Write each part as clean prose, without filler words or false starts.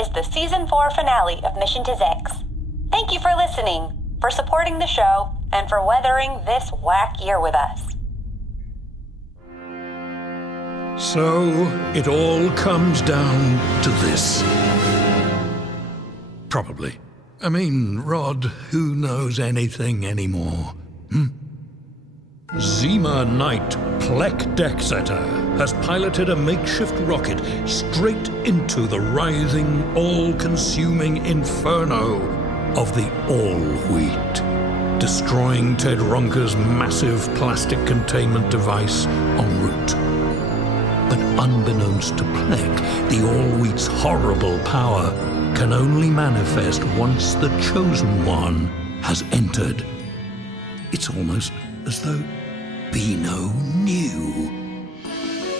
is the Season 4 finale of Mission to Zyxx. Thank you for listening, for supporting the show, and for weathering this whack year with us. So, it all comes down to this. Probably. I mean, Rod, who knows anything anymore? Zima Knight Plek Decksetter has piloted a makeshift rocket straight into the writhing, all-consuming inferno of the All-Wheat, destroying Ted Ronker's massive plastic containment device en route. But unbeknownst to Plek, the All-Wheat's horrible power can only manifest once the Chosen One has entered. It's almost as though Beano knew.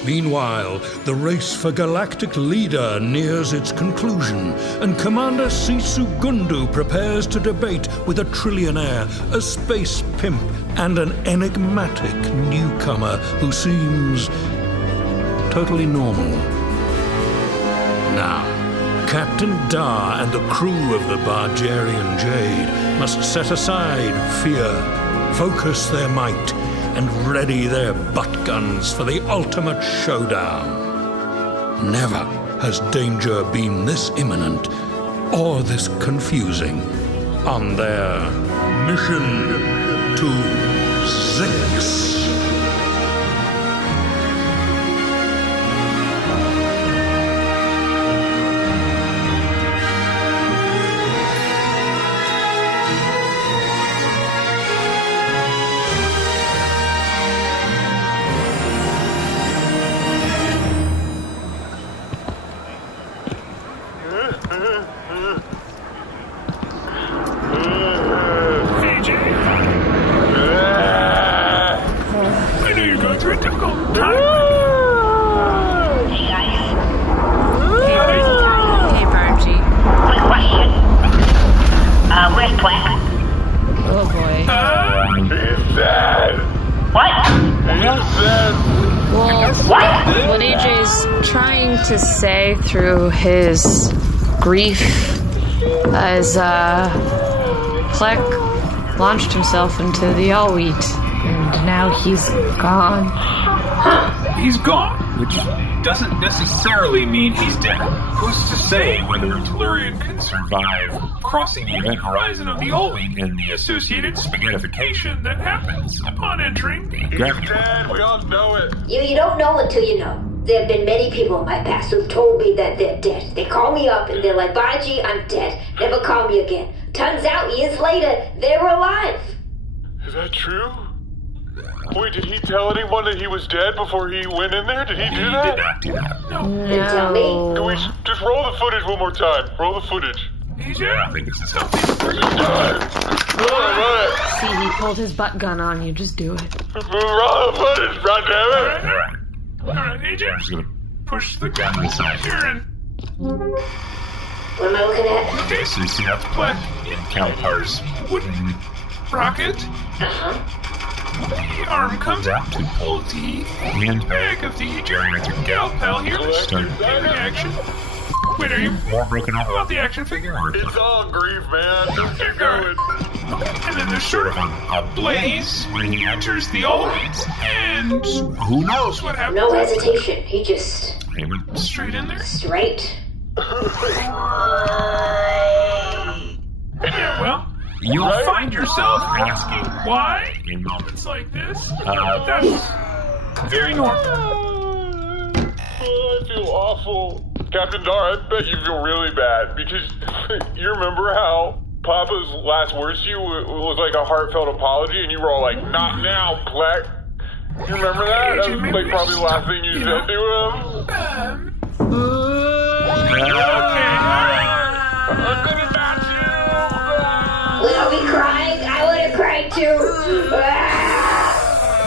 Meanwhile, the race for galactic leader nears its conclusion, and Commander Sisu Gundu prepares to debate with a trillionaire, a space pimp, and an enigmatic newcomer who seems totally normal. Now, Captain Dar and the crew of the Bargerian Jade must set aside fear, focus their might, and ready their butt guns for the ultimate showdown. Never has danger been this imminent or this confusing on their mission to Zyxx. To say through his grief as Plek launched himself into the All-Wheat, and now he's gone. He's gone, which doesn't necessarily mean he's dead. Who's to say whether a Tellurian can survive crossing the event horizon of the All-Wheat and the associated spaghettification that happens upon entering the gravity? He's dead, we all know it. You don't know until you know. There have been many people in my past who've told me that they're dead. They call me up and they're like, Baji, I'm dead. Never call me again. Turns out, years later, they were alive. Is that true? Wait, did he tell anyone that he was dead before he went in there? Did he do that? He did not do that, no. Then tell me. Can we just roll the footage one more time? Roll the footage. Yeah, I think it's just something. Run it. See, he pulled his butt gun on you. Just do it. Roll the footage, goddammit. Alright, AJ, I'm just gonna push the gun aside here and... What am I looking at? Okay, so you see that's Plek in Kalpar's wooden rocket. The arm comes out to pull the handbag of the geriatric Galpel here to start the reaction. Wait, are you more broken up about the action figure? Or? It's all grief, man. Just keep going. And then there's sort of a blaze when he enters the All-Wheat, and who knows what happens. No hesitation. He just... He went straight in there? Straight. Yeah, well, you'll find yourself asking why in moments like this. That's very normal. Oh, I feel awful. Captain Dar, I bet you feel really bad, because you remember how Papa's last words to you was like a heartfelt apology, and you were all like, not now, Plek. You remember that? That was like probably the last thing you said to him. Okay, alright. I'm thinking about you. Will I be crying? I would have cried too.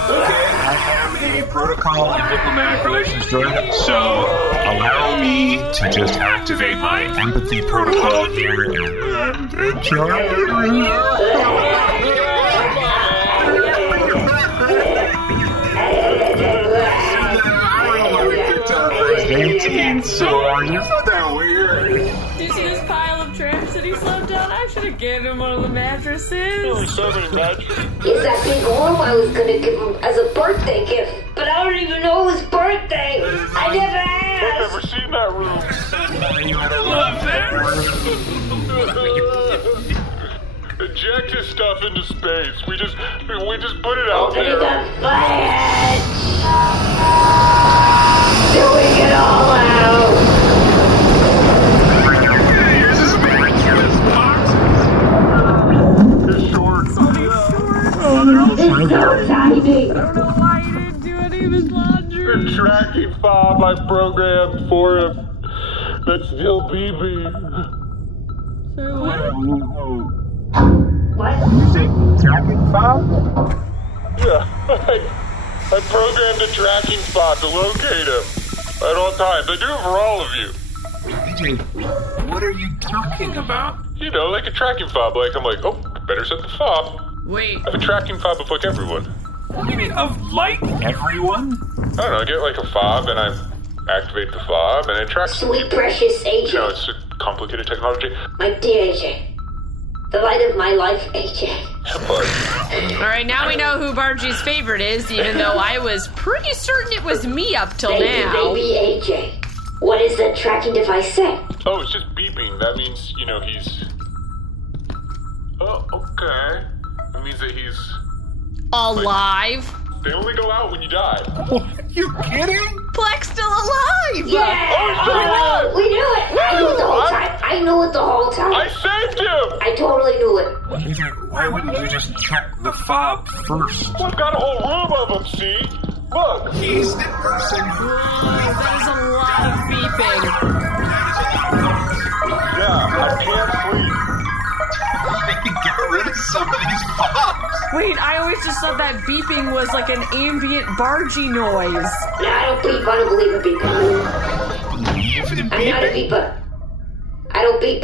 Okay, I have a protocol in diplomatic relations, Jordan, so allow me to just activate my empathy protocol here and It's not that weird. Do you see this pile of trash that he slept on? I should have given him one of the mattresses. There's so many mattresses. Yes, that big one I was gonna give him as a birthday gift, but I don't even know his birthday. I never I've asked. never seen that room. I love that. Eject his stuff into space. We just put it out Open there. the fudge! Doing it all out! Here's his box. It's short. It's so tiny! I don't know why he didn't do any of his laundry. The tracking fob I programmed for him. That's still beeping. Sir, what? What? Tracking fob? Yeah, I programmed a tracking spot to locate him at all times. I do it for all of you. AJ, what are you talking about? You know, like a tracking fob. Like, I'm like, oh, better set the fob. Wait. I have a tracking fob of like everyone. What do you mean, of like everyone? I don't know, I get like a fob and I activate the fob and it tracks them. Sweet precious AJ. You know, it's a complicated technology. My dear AJ. The light of my life, AJ. But Alright, now we know who Bargie's favorite is, even though I was pretty certain it was me up till now. Baby AJ. What is the tracking device say? oh, it's just beeping. That means, you know, he's... Oh, okay. That means that he's... Alive? They only go out when you die. What? You kidding? Pleck's still alive! Yeah! Oh, he's still alive! We knew it! I knew it the whole time! I knew it the whole time! I saved him! I totally knew it! AJ, why wouldn't you just check the fob first? Well, I've got a whole room of them, see? Look! He's the person who... That is a lot of beeping. Yeah, I can't sleep. Get rid of some of these fobs. Wait, I always just thought that beeping was like an ambient Bargie noise. No, I don't beep. I don't believe in beeping. I'm not a beeper. I don't beep.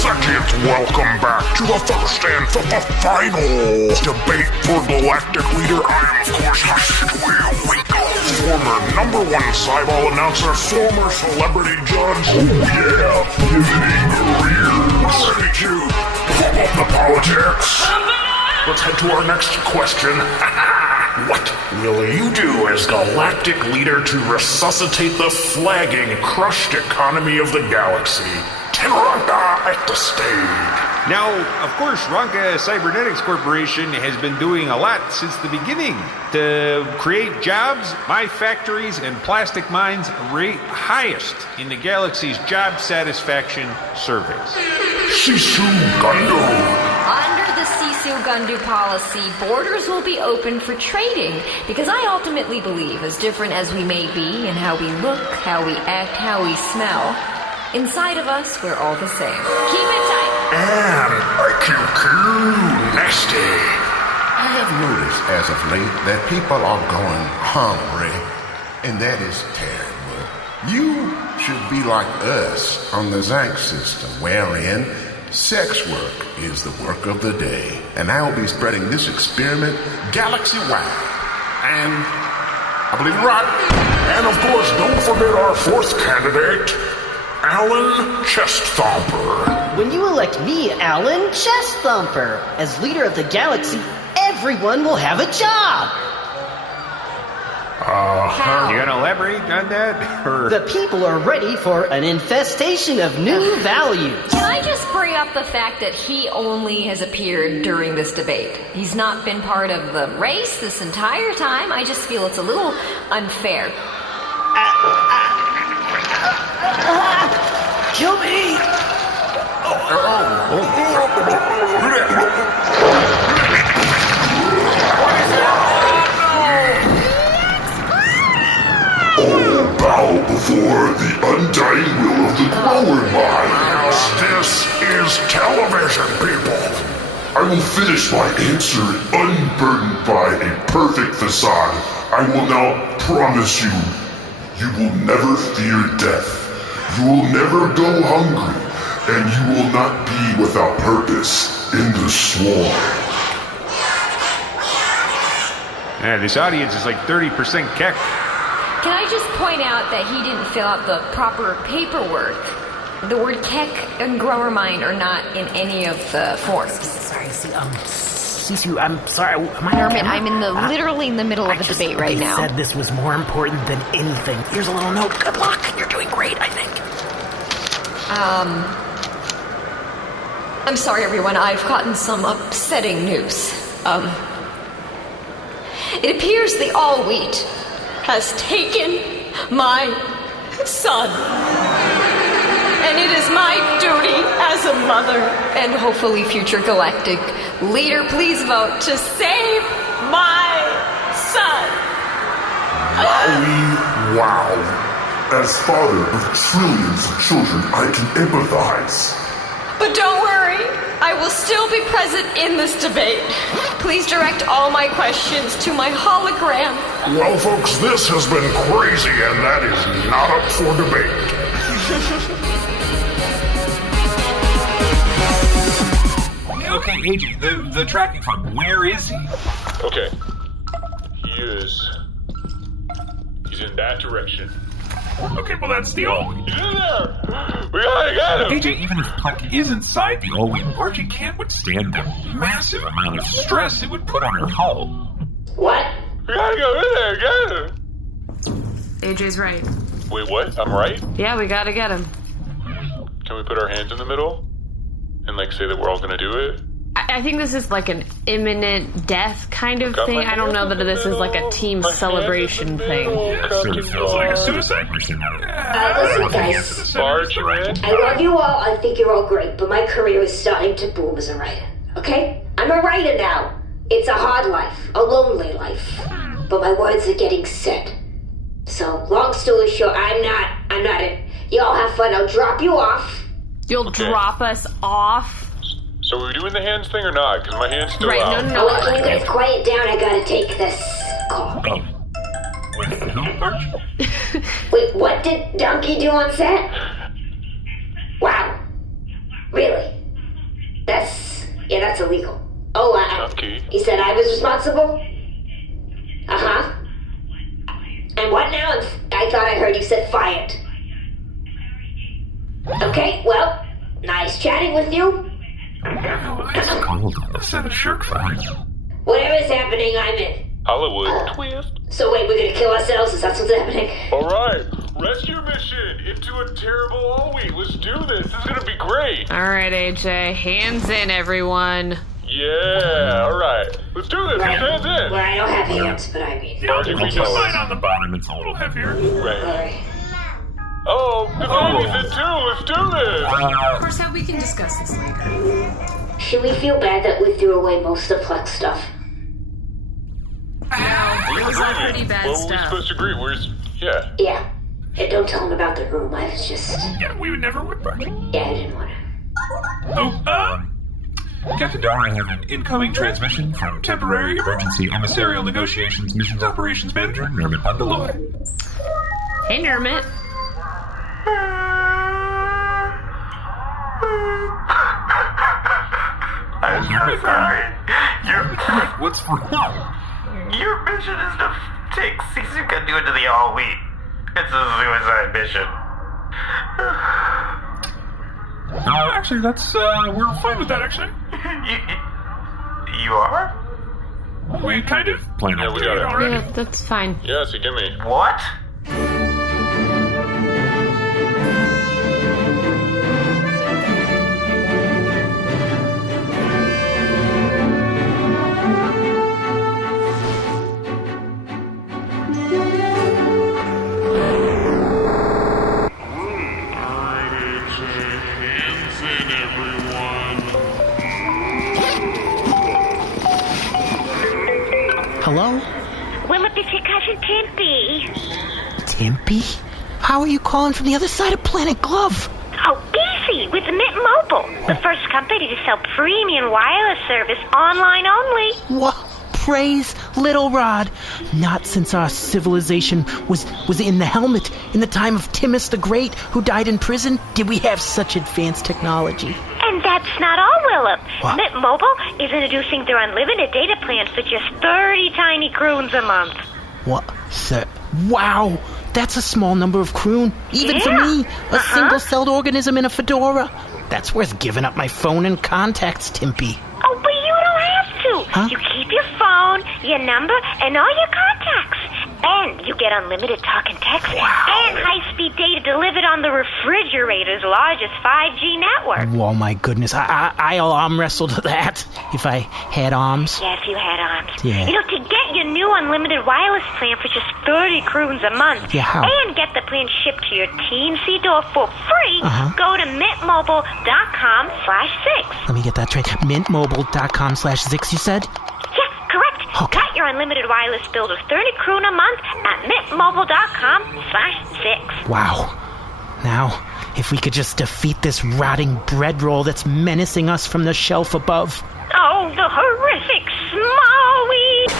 Second, welcome back to the first and the final debate for Galactic Leader. I am, of course, Will Waco, former #1 Cyball announcer, former celebrity judge. Oh yeah, pivoting careers. Ready to pump up the politics? Let's head to our next question. What will you do as Galactic Leader to resuscitate the flagging, crushed economy of the galaxy? Tenranta at the stage. Now, of course, Ranka Cybernetics Corporation has been doing a lot since the beginning to create jobs. My factories and plastic mines rate highest in the galaxy's job satisfaction surveys. Sisu Gundu. Under the Sisu Gundu policy, borders will be open for trading because I ultimately believe, as different as we may be in how we look, how we act, how we smell, inside of us, we're all the same. Keep it tight. And IQQ Nasty. I have noticed as of late that people are going hungry, and that is terrible. You should be like us on the Zyxx system, wherein sex work is the work of the day. And I will be spreading this experiment galaxy-wide. And I believe you're right. And of course, don't forget our fourth candidate, Alan Chestthumper. When you elect me, Alan Chestthumper, as leader of the galaxy, everyone will have a job. How? You gonna elaborate on that? Or The people are ready for an infestation of new values. Can I just bring up the fact that he only has appeared during this debate? He's not been part of the race this entire time. I just feel it's a little unfair. Kill me! Bow before the undying will of the grower minds. This is television, people. I will finish my answer unburdened by a perfect facade. I will now promise you, you will never fear death. You will never go hungry, and you will not be without purpose in the swarm. this audience is like 30% keck. can I just point out that he didn't fill out the proper paperwork? The word kek and grower mine are not in any of the forms. Sorry, Sisu, I'm sorry. Am I Nermut, I'm literally in the middle of a debate right now. I said this was more important than anything. Here's a little note. Good luck. You're doing great, I think. I'm sorry, everyone. I've gotten some upsetting news. It appears the all-wheat has taken my son. And it is my duty as a mother and hopefully future galactic leader, please vote to save my son. Wow. As father of trillions of children, I can empathize. But don't worry, I will still be present in this debate. Please direct all my questions to my hologram. Well, folks, this has been crazy, and that is not up for debate. Okay, AJ, the tracking fund, where is he? Okay. He's in that direction. Okay, well that's the all-wheat. He's in there! We gotta get him! AJ, even if Plek is inside the all-wheat, Margie can't withstand the massive amount of stress it would put on her hull. What? We gotta go in there, get him! AJ's right. Wait, what? I'm right? Yeah, we gotta get him. Can we put our hands in the middle? And say that we're all gonna do it? I think this is like an imminent death kind of thing. I don't know that this is like a team celebration thing. It sort of feels like a suicide mission. Listen, guys. Marge, I love you all. I think you're all great, but my career is starting to boom as a writer. Okay? I'm a writer now. It's a hard life, a lonely life. But my words are getting said. So, long story short, I'm not it. Y'all have fun. I'll drop you off. You'll drop us off? So are we doing the hands thing or not? Because my hand's still out. No. Can you guys quiet down? I gotta take this call. With who, Marge? Wait, what did Donkey do on set? Wow. Really? That's illegal. Oh, Donkey? He said I was responsible? Uh-huh. And what now? I thought I heard you said fired. Okay, well, nice chatting with you. It's cold on the set of Shirk Files. Whatever's happening, I'm in. Hollywood twist. So wait, we're gonna kill ourselves? Is that what's happening? Alright, rescue mission into a terrible all-wheat. Let's do this. This is gonna be great. Alright, AJ. Hands in, everyone. Yeah, alright. Let's do this. Hands in. Well, I don't have hands, but I mean... Yeah, we just mine on the bottom. It's a little heavier. Right. Oh, the baby's in too. Let's do this. Of course, we can discuss this later. Should we feel bad that we threw away most of Plek's stuff? It was all pretty bad what stuff. What were we supposed to agree? Yeah. Yeah. And don't tell him about the room. I was just... Yeah, we would never would back. Yeah, I didn't want to. Captain Dara, I have an incoming transmission from Temporary Emergency Emissarial Negotiations Missions Operations Manager, Nermut Pandaloy. Hey, Nermut. I'm so sorry. What's wrong? Your mission is to take Sisu Gandu into the all-wheat. It's a suicide mission. Actually, that's, we're fine with that, actually. You are? We kind of planned we got it already. Yeah, that's fine. Yeah, so give me. What? Hello? Willow, it's your cousin Timpy. Timpy? How are you calling from the other side of Planet Glove? Oh, easy, with Mint Mobile, the first company to sell premium wireless service online only. What? Praise Little Rod. Not since our civilization was in the helmet in the time of Timus the Great, who died in prison, did we have such advanced technology. And that's not all, Willem. What? Mint Mobile is introducing their unlimited data plan for just 30 tiny kroons a month. What? Sir? Wow! That's a small number of croon, even for me, a single-celled organism in a fedora. That's worth giving up my phone and contacts, Timpy. Oh, but you don't have to. Huh? You keep your phone, your number, and all your contacts. And you get unlimited talk and text and high-speed data delivered on the refrigerator's largest 5G network. Oh, my goodness. I'll arm wrestle to that if I had arms. Yeah, if you had arms. Yeah. You know, to get your new unlimited wireless plan for just 30 croons a month and get the plan shipped to your teensy door for free, go to mintmobile.com/Zyxx. Let me get that straight. Mintmobile.com/Zyxx, you said? Yeah, correct. Okay. Got your unlimited wireless bill of 30 croon a month at mintmobile.com/Zyxx. Wow. Now, if we could just defeat this rotting bread roll that's menacing us from the shelf above. Oh, the horrific small weed!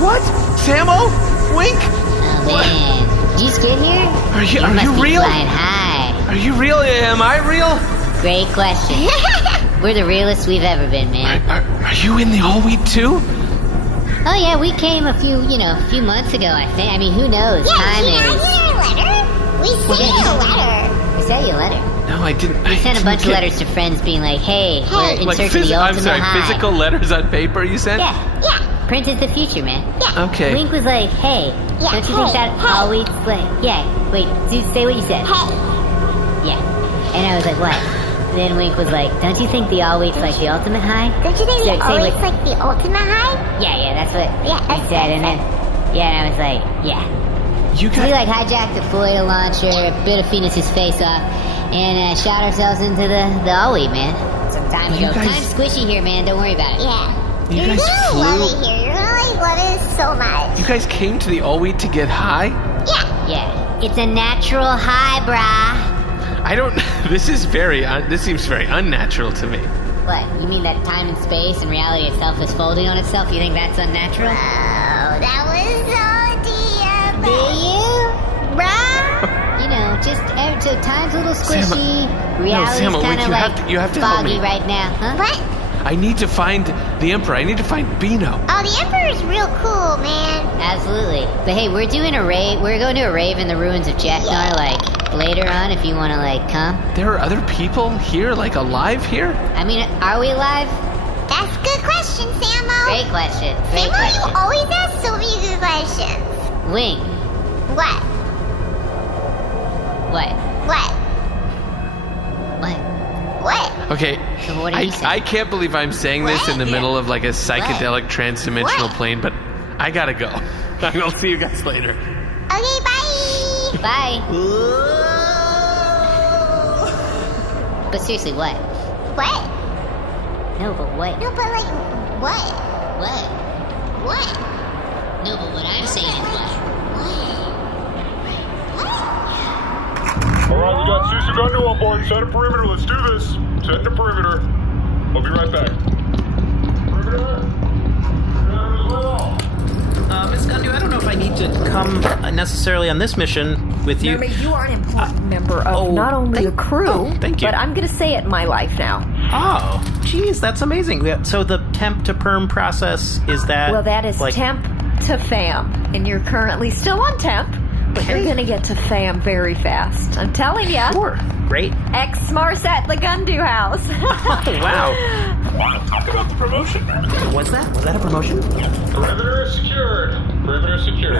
What? Samo? Wink? Oh, man. Did you just get here? Are you must real? Be flying high. Are you real? Am I real? Great question. We're the realest we've ever been, man. Are you in the all wheat too? Oh yeah, we came a few months ago, I think. I mean, who knows? Yeah, Time did you not is... get our letter? We sent you a letter. We sent you a letter. No, I didn't. We sent a bunch of letters to friends being like, hey, we're in search of the ultimate high. Physical letters on paper you sent? Yeah. Print is the future, man. Yeah. Okay. Wink was like, hey, don't you think that all wheat's like... Yeah, wait, dude, say what you said. Hey. Yeah. And I was like, what? Then Wink was like, don't you think the all wheat's like the ultimate high? Don't you think the all wheat's like the ultimate high? Yeah, that's what he said. And then, and I was like, yeah. So we like hijacked the Florida launcher, bit of Phoenix's face off, and shot ourselves into the all wheat, man. Some time ago. Time's squishy here, man. Don't worry about it. Yeah. You You're guys gonna flew? love it here. You're gonna love it so much. You guys came to the all wheat to get high? Yeah. It's a natural high, brah. I don't... This seems very unnatural to me. What? You mean that time and space and reality itself is folding on itself? You think that's unnatural? Oh, that was so deep. Do you? Bruh? You know, just so time's a little squishy. Reality's kind of like you have to help foggy me. right now, huh? What? I need to find the Emperor. I need to find Beano. Oh, the Emperor's real cool, man. Absolutely. But hey, we're doing a rave. We're going to a rave in the ruins of Jacknar, like, later on if you want to, like, come. There are other people here, like, alive here? I mean, are we alive? That's a good question, Samo. Great question. Samo, you always ask so many good questions. Wing. What? What? What? What? What? Okay, So what are you saying? I can't believe I'm saying this in the middle of, like, a psychedelic transdimensional plane, but I gotta go. I'll see you guys later. Okay, bye. Bye. But seriously, what? What? No, but what? No, but like, what? What? What? No, but what I'm saying is what? Alright, we got Sisu Gundu on board. Set a perimeter. Let's do this. Setting a perimeter. I'll be right back. Perimeter. Miss Gundu, I don't know if I need to come necessarily on this mission with you. Nermut, you are an important member of not only the crew, thank you. but I'm going to say it, my life now. Oh, geez, that's amazing. So the temp to perm process, is that... Well, that is like... temp to fam, and you're currently still on temp, But you're gonna get to fam very fast. I'm telling ya. Sure. Great. X-Mars at the Gundu House. Wow. Want to talk about the promotion? What's that? Was that a promotion? Perimeter secured. Perimeter secured.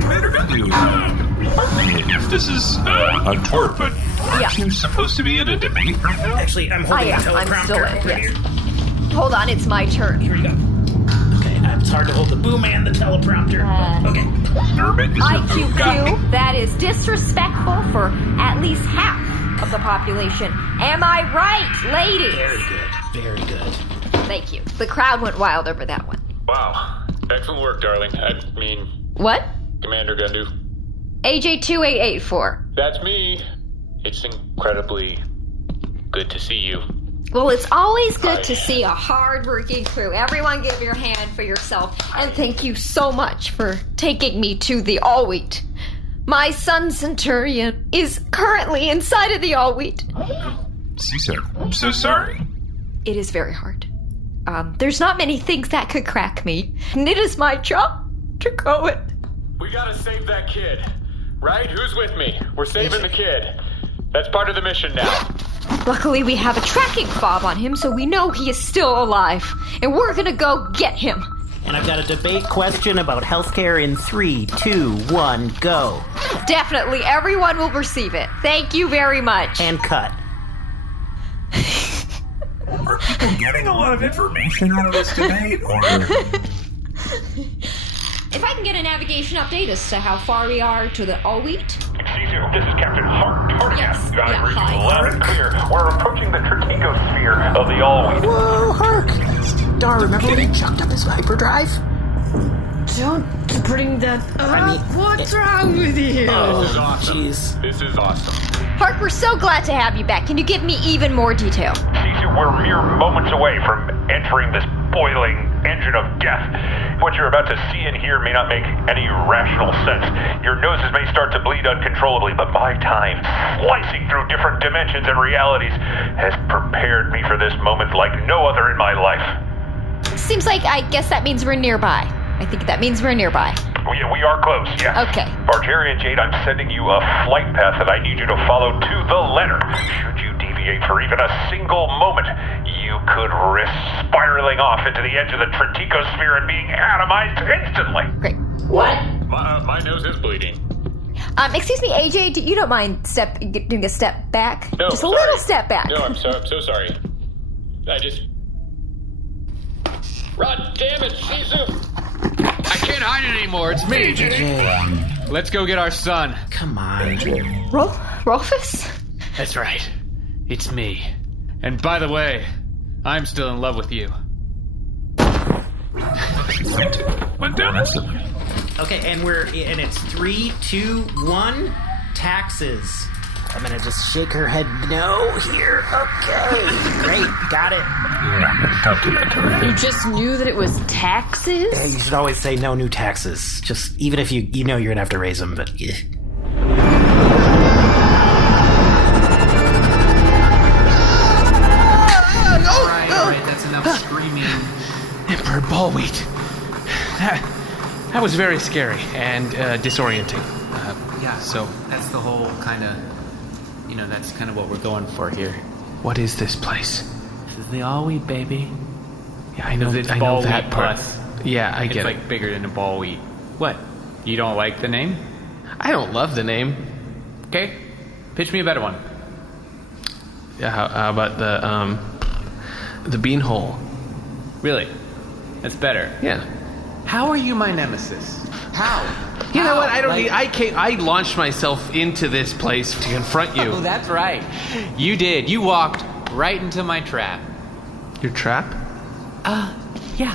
Commander Gundu, if this is a tour, but aren't you supposed to be in a debate right now? Actually, I'm holding a I'm still teleprompter. in, yes. Hold on, it's my turn. Here we go. Okay, it's hard to hold the boom and the teleprompter. Okay. IQQ, that is disrespectful for at least half of the population. Am I right, ladies? Very good. Very good. Thank you. The crowd went wild over that one. Wow. Excellent work, darling. I mean, What? Commander Gundu. AJ2884. That's me. It's incredibly good to see you. Well, it's always good to see a hard-working crew. Everyone give your hand for yourself. And thank you so much for taking me to the All-Wheat. My son Centurion is currently inside of the All-Wheat. Caesar, I'm so sorry. It is very hard. There's not many things that could crack me. And it is my job to go it. We gotta save that kid. Right? Who's with me? We're saving the kid. That's part of the mission now. Luckily, we have a tracking fob on him, so we know he is still alive. And we're gonna go get him. And I've got a debate question about healthcare in 3, 2, 1, go. Definitely, everyone will receive it. Thank you very much. And cut. Are people getting a lot of information out of this debate, or... If I can get a navigation update as to how far we are to the All-Wheat. Caesar, this is Captain Hart. Yes, I'm reading hi. loud and clear. We're approaching the Tritangosphere of the All-Wheat. Whoa, Hark! Dar, remember when you chucked up his hyperdrive? Don't bring that up. What's wrong with you? Oh, this is awesome. Jeez. This is awesome. Hark, we're so glad to have you back. Can you give me even more detail? Caesar, we're mere moments away from entering this boiling engine of death. What you're about to see and hear may not make any rational sense. Your noses may start to bleed uncontrollably, but my time, slicing through different dimensions and realities, has prepared me for this moment like no other in my life. Seems like I guess that means we're nearby. I think that means we're nearby. We are close, yes. Okay. Bargeria Jade, I'm sending you a flight path that I need you to follow to the letter. Should you deviate for even a single moment, you could risk spiraling off into the edge of the Tritangosphere and being atomized instantly. Great. What? My nose is bleeding. Excuse me, AJ, you don't mind doing a step back? No, Just a sorry. little step back. No, I'm so sorry. God damn it, Caesar! I can't hide it anymore. It's me. Let's go get our son. Come on. Rolfus? That's right. It's me. And by the way, I'm still in love with you. Went down instantly. Okay, and it's 3, 2, 1, taxes. I'm gonna just shake her head no here. Okay, great, got it. Don't do that to her. You just knew that it was taxes? Yeah, you should always say no new taxes. Just even if you know you're gonna have to raise them, but yeah. Alright, that's enough screaming. Emperor Ballwheat. That was very scary and disorienting. Yeah, so that's the whole kind of, that's kind of what we're going for here. What is this place? This is the All-Wheat, baby. Yeah, I know It's that. I know ball that wheat part. plus. Yeah, I get It's it. like bigger than a ball wheat. What? You don't like the name? I don't love the name. Okay, pitch me a better one. Yeah, how about the beanhole? Really? That's better. Yeah. How are you my nemesis? How? You know what? How? I don't Like- need. I launched myself into this place to confront you. Oh, that's right. You did. You walked right into my trap. Your trap? Yeah.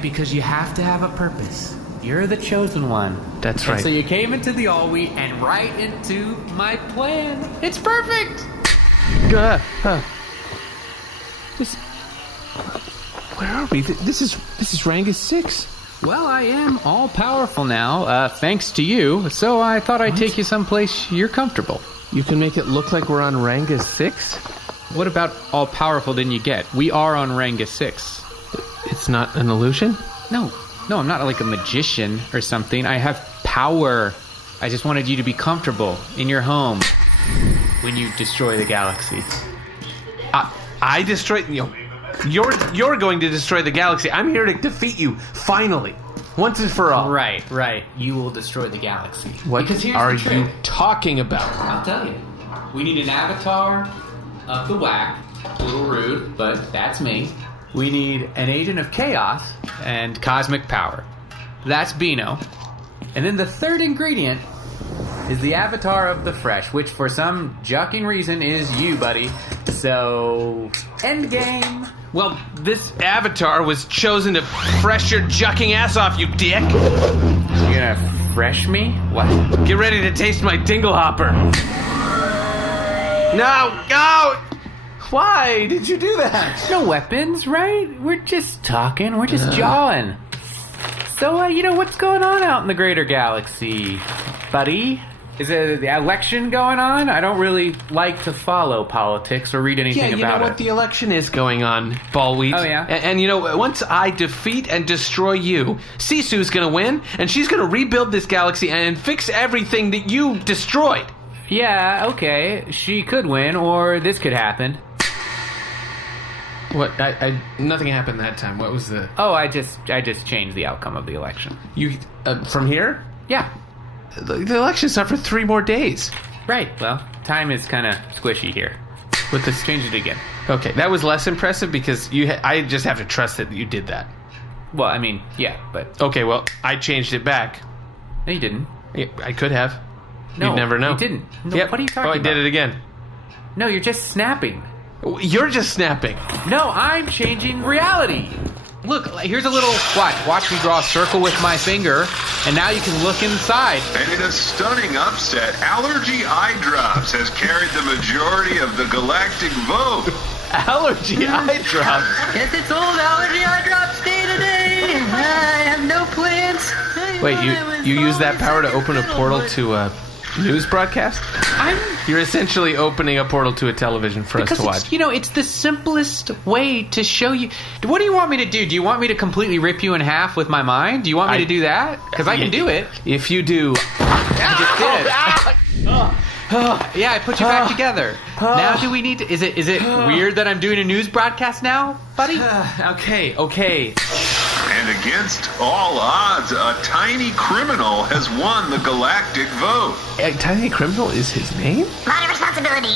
Because you have to have a purpose. You're the chosen one. That's And right. so you came into the All-Wheat and right into my plan. It's perfect. Where are we? This is Rangus 6. Well, I am all powerful now, thanks to you. So I thought I'd take you someplace you're comfortable. You can make it look like we're on Rangus 6? What about all powerful didn't you get? We are on Rangus 6. It's not an illusion? No, I'm not like a magician or something. I have power. I just wanted you to be comfortable in your home when you destroy the galaxy. I destroy... You're going to destroy the galaxy. I'm here to defeat you, finally. Once and for all. Right. You will destroy the galaxy. What because here's are the trick. you talking about? I'll tell you. We need an avatar of the whack. A little rude, but that's me. We need an agent of chaos and cosmic power. That's Beano. And then the third ingredient is the avatar of the fresh, which for some jucking reason is you, buddy. So, endgame. Well, this avatar was chosen to fresh your jucking ass off, you dick. You gonna fresh me? What? Get ready to taste my dinglehopper. No! Why did you do that? No weapons, right? We're just talking. We're just jawing. So, what's going on out in the greater galaxy, buddy? Is there the election going on? I don't really like to follow politics or read anything about it. Yeah, you know what? The election is going on, Ballweed. Oh, yeah? And once I defeat and destroy you, Sisu's gonna win, and she's gonna rebuild this galaxy and fix everything that you destroyed. Yeah, okay. She could win, or this could happen. What? Nothing happened that time. What was the... Oh, I just changed the outcome of the election. You, from here? Yeah. The election's not for 3 more days. Right. Well, time is kind of squishy here. Let's change it again. Okay, that was less impressive because I just have to trust that you did that. Well, I mean, yeah, but... Okay, well, I changed it back. No, you didn't. Yeah, I could have. No, you'd never know. You didn't. No, yep. What are you talking about? I did it again. No, you're just snapping. You're just snapping. No, I'm changing reality. Look, here's a little... Watch me draw a circle with my finger, and now you can look inside. And in a stunning upset, Allergy Eye Drops has carried the majority of the galactic vote. Allergy Eye Drops? Yes, it's old Allergy Eye Drops day today. I have no plans. Wait, you use that power to open a portal to a news broadcast? You're essentially opening a portal to a television for us to watch. It's the simplest way to show you. What do you want me to do? Do you want me to completely rip you in half with my mind? Do you want me to do that? Because I can do it. If you do... I just did. Yeah, I put you back together. Now do we need to... Is it weird that I'm doing a news broadcast now, buddy? Okay. And against all odds, a tiny criminal has won the galactic vote. A tiny criminal is his name? Lot of responsibility.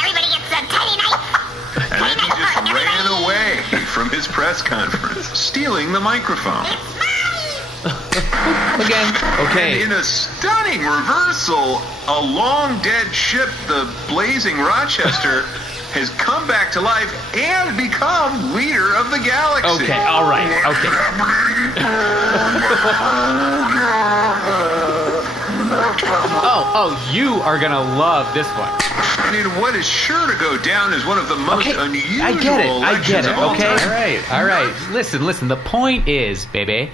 Everybody gets a tiny knife. And then he just ran away from his press conference, stealing the microphone. Again. Okay. And in a stunning reversal, a long-dead ship, the Blazing Rochester, has come back to life and become leader of the galaxy. Okay, all right. Okay. Oh, you are going to love this one. And in what is sure to go down as one of the most unusual I get it, of all okay? time. All right. Listen. The point is, baby,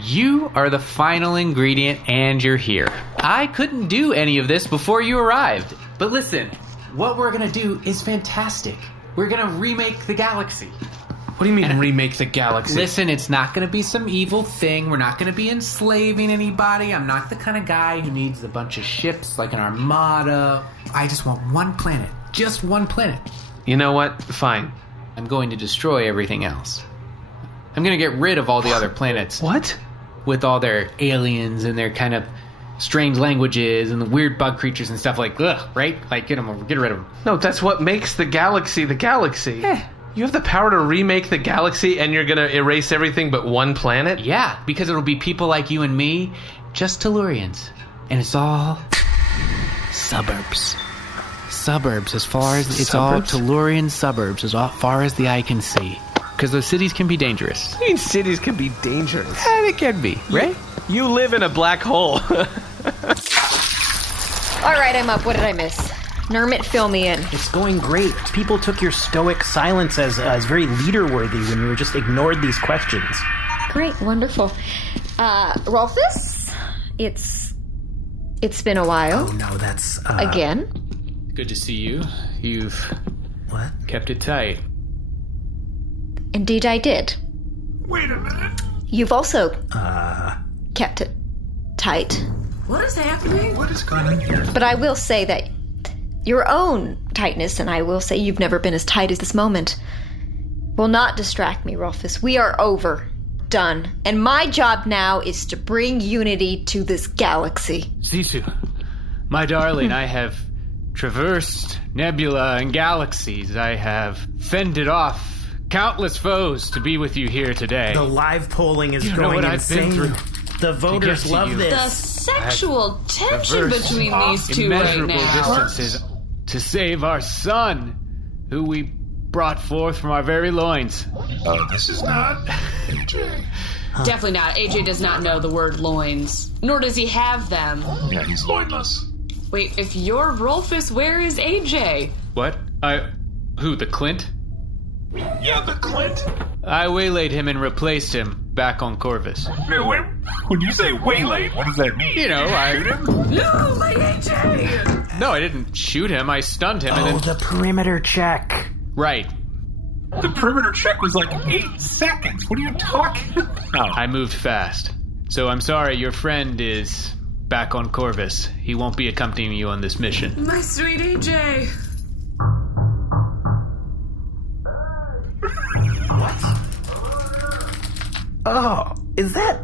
you are the final ingredient and you're here. I couldn't do any of this before you arrived. But listen, what we're going to do is fantastic. We're going to remake the galaxy. What do you mean remake the galaxy? Listen, it's not going to be some evil thing. We're not going to be enslaving anybody. I'm not the kind of guy who needs a bunch of ships like an armada. I just want one planet. Just one planet. You know what? Fine. I'm going to destroy everything else. I'm going to get rid of all the other planets. What? With all their aliens and their kind of strange languages and the weird bug creatures and stuff like, right? Like, get rid of them. No, that's what makes the galaxy the galaxy. You have the power to remake the galaxy and you're going to erase everything but one planet? Yeah, because it'll be people like you and me, just Tellurians. And it's all suburbs. Suburbs, as far as... It's all Tellurian suburbs, as far as the eye can see. Because those cities can be dangerous. I mean, cities can be dangerous. Yeah, they can be, right? You live in a black hole. All right, I'm up. What did I miss? Nermut, fill me in. It's going great. People took your stoic silence as very leader-worthy when you were just ignored these questions. Great, wonderful. Rolfus, it's been a while. Oh, no, that's... Again? Good to see you. You've... What? Kept it tight. Indeed I did. Wait a minute. You've also... kept it tight. What is happening? What is going on here? But I will say that your own tightness, and I will say you've never been as tight as this moment, will not distract me, Rolfus. We are over. Done. And my job now is to bring unity to this galaxy. Zissou, my darling, I have traversed nebula and galaxies. I have fended off countless foes to be with you here today. The live polling is You know going what I've insane. been through The voters to love you. this. The sexual tension between these two right immeasurable now. distances to save our son, who we brought forth from our very loins. Oh, this is not AJ. Definitely not. AJ does not know the word loins, nor does he have them. Yeah, he's loinless. Wait, if you're Rolfus, where is AJ? What? Who, the Clint? Yeah, the Clint. I waylaid him and replaced him back on Corvus. Wait, when you say waylaid, what does that mean? You know, No, my AJ! No, I didn't shoot him. I stunned him and Oh, then... the perimeter check. Right. The perimeter check was like 8 seconds. What are you talking about? I moved fast. So I'm sorry, your friend is back on Corvus. He won't be accompanying you on this mission. My sweet AJ. Oh, is that...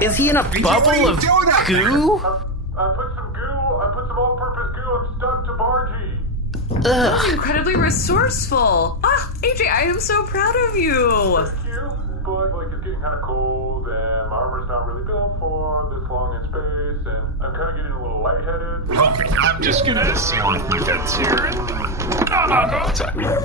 Is he in a bubble of goo? I put some all-purpose goo on stuff to Bargy. Oh, incredibly resourceful. Ah, AJ, I am so proud of you. Thank you, but like it's getting kind of cold, and my armor's not really built for this long in space, and I'm kind of getting a little lightheaded. Okay, I'm just gonna seal the fence here. No, it's okay.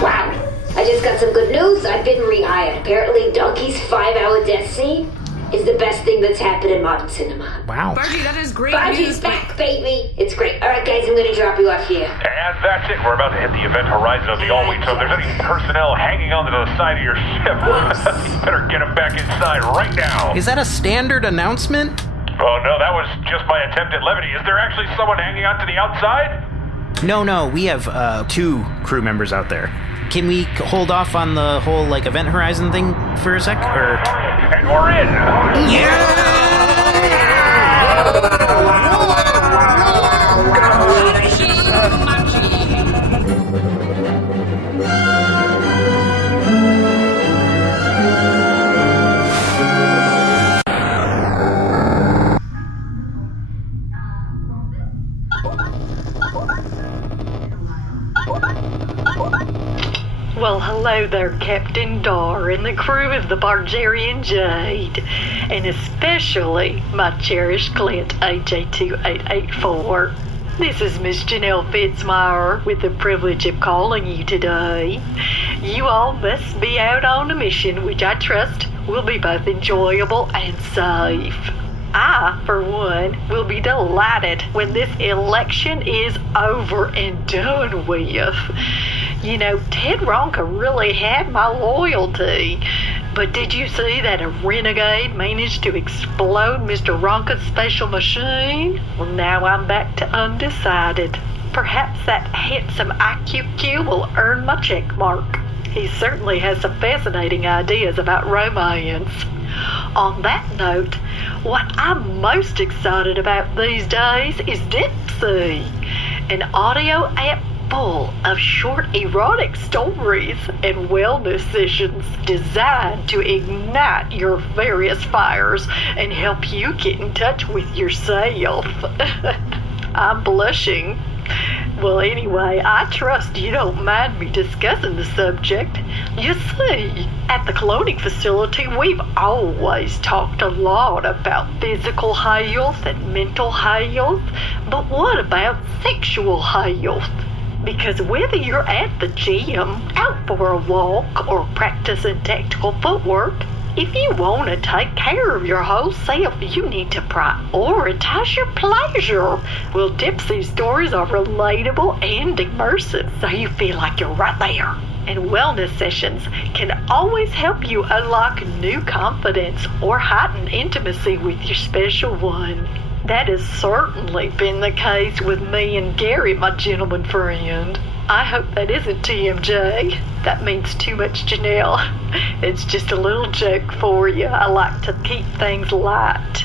Wow. I just got some good news. I've been rehired. Apparently, Donkey's 5-hour death scene is the best thing that's happened in modern cinema. Wow. Bargy, that is great Bargy's news. back, baby. It's great. All right, guys, I'm going to drop you off here. And that's it. We're about to hit the event horizon of the all-week, so if there's any personnel hanging onto the side of your ship, you better get them back inside right now. Is that a standard announcement? Oh, no, that was just my attempt at levity. Is there actually someone hanging onto the outside? No, we have 2 crew members out there. Can we hold off on the whole, like, event horizon thing for a sec? Or... And we're in! Well, hello there, Captain Dar and the crew of the Bargerian Jade, and especially my cherished Clint AJ2884. This is Miss Janelle Fitzmyer with the privilege of calling you today. You all must be out on a mission which I trust will be both enjoyable and safe. I, for one, will be delighted when this election is over and done with. You know, Ted Ronka really had my loyalty. But did you see that a renegade managed to explode Mr. Ronka's special machine? Well, now I'm back to undecided. Perhaps that handsome IQQ will earn my check mark. He certainly has some fascinating ideas about romance. On that note, what I'm most excited about these days is Dipsy, an audio app full of short erotic stories and wellness sessions designed to ignite your various fires and help you get in touch with yourself. I'm blushing. Well, anyway, I trust you don't mind me discussing the subject. You see, at the cloning facility, we've always talked a lot about physical health and mental health, but what about sexual health? Because whether you're at the gym, out for a walk, or practicing tactical footwork, if you want to take care of your whole self, you need to prioritize your pleasure. Well, Dipsy's stories are relatable and immersive, so you feel like you're right there. And wellness sessions can always help you unlock new confidence or heighten intimacy with your special one. That has certainly been the case with me and Gary, my gentleman friend. I hope that isn't TMJ. That means too much, Janelle. It's just a little joke for you. I like to keep things light.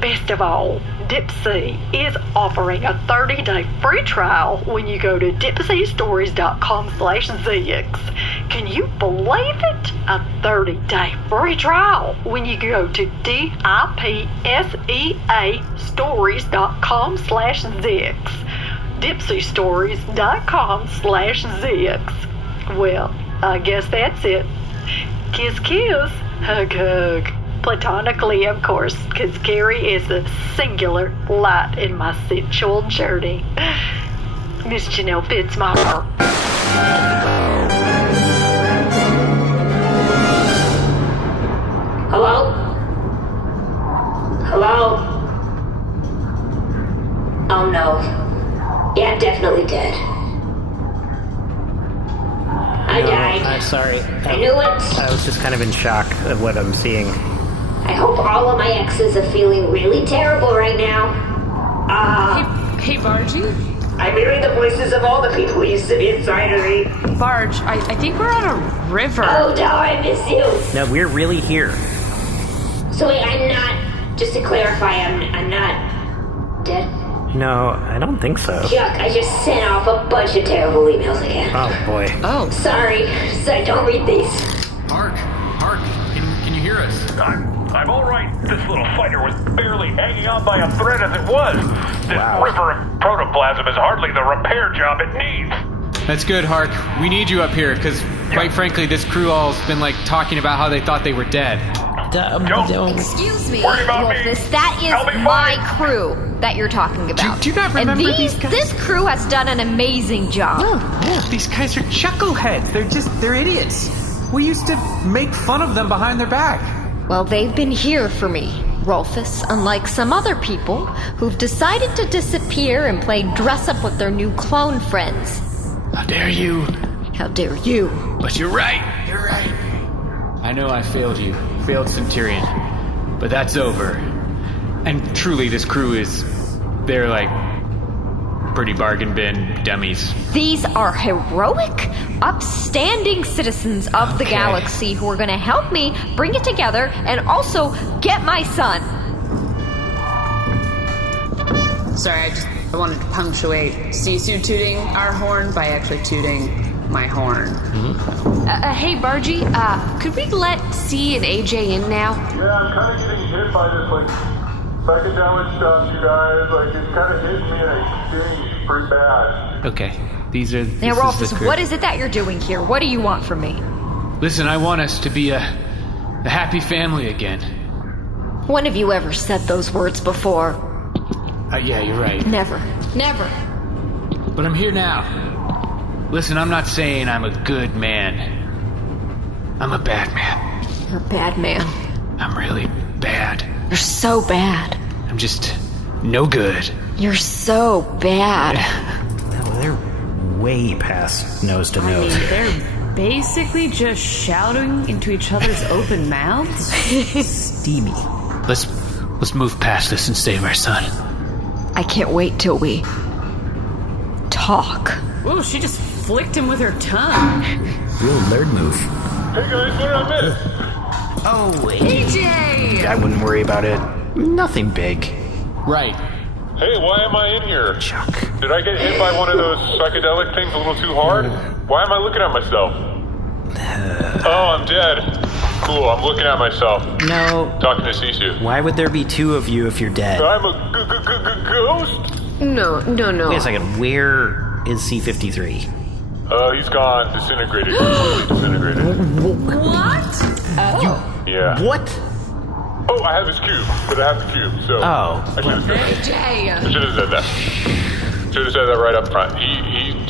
Best of all, Dipsy is offering a 30-day free trial when you go to dipsystories.com/Zyxx. Can you believe it? A 30-day free trial when you go to dipseastories.com/Zyxx. dipsystories.com/Zyxx. Well, I guess that's it. Kiss, kiss, hug, hug. Platonically, of course, because Gary is a singular light in my sensual journey. Miss Janelle Fitzmeyer. Hello? Hello? Oh no. Yeah, I'm definitely dead. I died. I'm sorry. I knew it. I was just kind of in shock of what I'm seeing. I hope all of my exes are feeling really terrible right now. Hey, Bargy? I'm hearing the voices of all the people who used to be inside of me. Barge, I think we're on a river. Oh, no, I miss you. No, we're really here. So wait, I'm not, just to clarify, I'm not dead? No, I don't think so. Chuck, I just sent off a bunch of terrible emails again. Oh, boy. Oh. Sorry, don't read these. Hark, can you hear us? I'm all right. This little fighter was barely hanging on by a thread as it was. This river of protoplasm is hardly the repair job it needs. That's good, Hark. We need you up here, because, quite frankly, this crew all's been, talking about how they thought they were dead. Excuse me, Wolfus, that is my crew that you're talking about. Do you not remember these guys? This crew has done an amazing job. Yeah, these guys are chuckleheads. They're idiots. We used to make fun of them behind their back. Well, they've been here for me, Rolfus, unlike some other people who've decided to disappear and play dress-up with their new clone friends. How dare you? How dare you? But you're right. I know I failed you. Failed Centurion. But that's over. And truly, this crew they're pretty bargain bin dummies. These are heroic, upstanding citizens of the galaxy who are going to help me bring it together and also get my son. Sorry, I wanted to punctuate Sisu tooting our horn by actually tooting my horn. Hey, Bargy, could we let C and AJ in now? Yeah, I'm kind of getting hit by this, psychedelic stuff, you guys. It kind of hits me and it stings pretty bad. Okay, Now, Rolfus, what is it that you're doing here? What do you want from me? Listen, I want us to be a happy family again. When have you ever said those words before? Yeah, you're right. Never. But I'm here now. Listen, I'm not saying I'm a good man. I'm a bad man. You're a bad man. I'm really bad. You're so bad. I'm just no good. You're so bad. Well, they're way past nose to nose. They're basically just shouting into each other's open mouths. Steamy. Let's move past this and save our son. I can't wait till we talk. Whoa, she just flicked him with her tongue. Real nerd move. Hey guys, what did I miss? Oh, AJ! I wouldn't worry about it. Nothing big. Right. Hey, why am I in here? Chuck. Did I get hit by one of those psychedelic things a little too hard? Why am I looking at myself? Oh, I'm dead. Cool, I'm looking at myself. No. Talking to Sisu. Why would there be two of you if you're dead? I'm a ghost? No. Wait a second, where is C-53? He's gone. Disintegrated. Totally disintegrated. What? Oh. Yeah. What? Oh, I have his cube, but I have the cube, so... Oh. I should have said that. AJ! I should have said that. Should have said that right up front.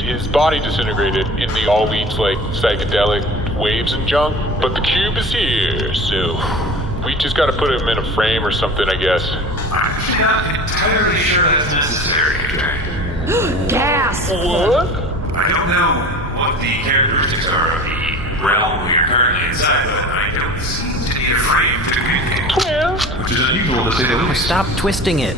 His body disintegrated in the all wheat psychedelic waves and junk, but the cube is here, so we just got to put him in a frame or something, I guess. I'm not entirely sure that's necessary. Gas! What? I don't know what the characteristics are of the realm we are currently inside, but I don't seem to need a frame to communicate. Which is unusual to say the least. Stop twisting it.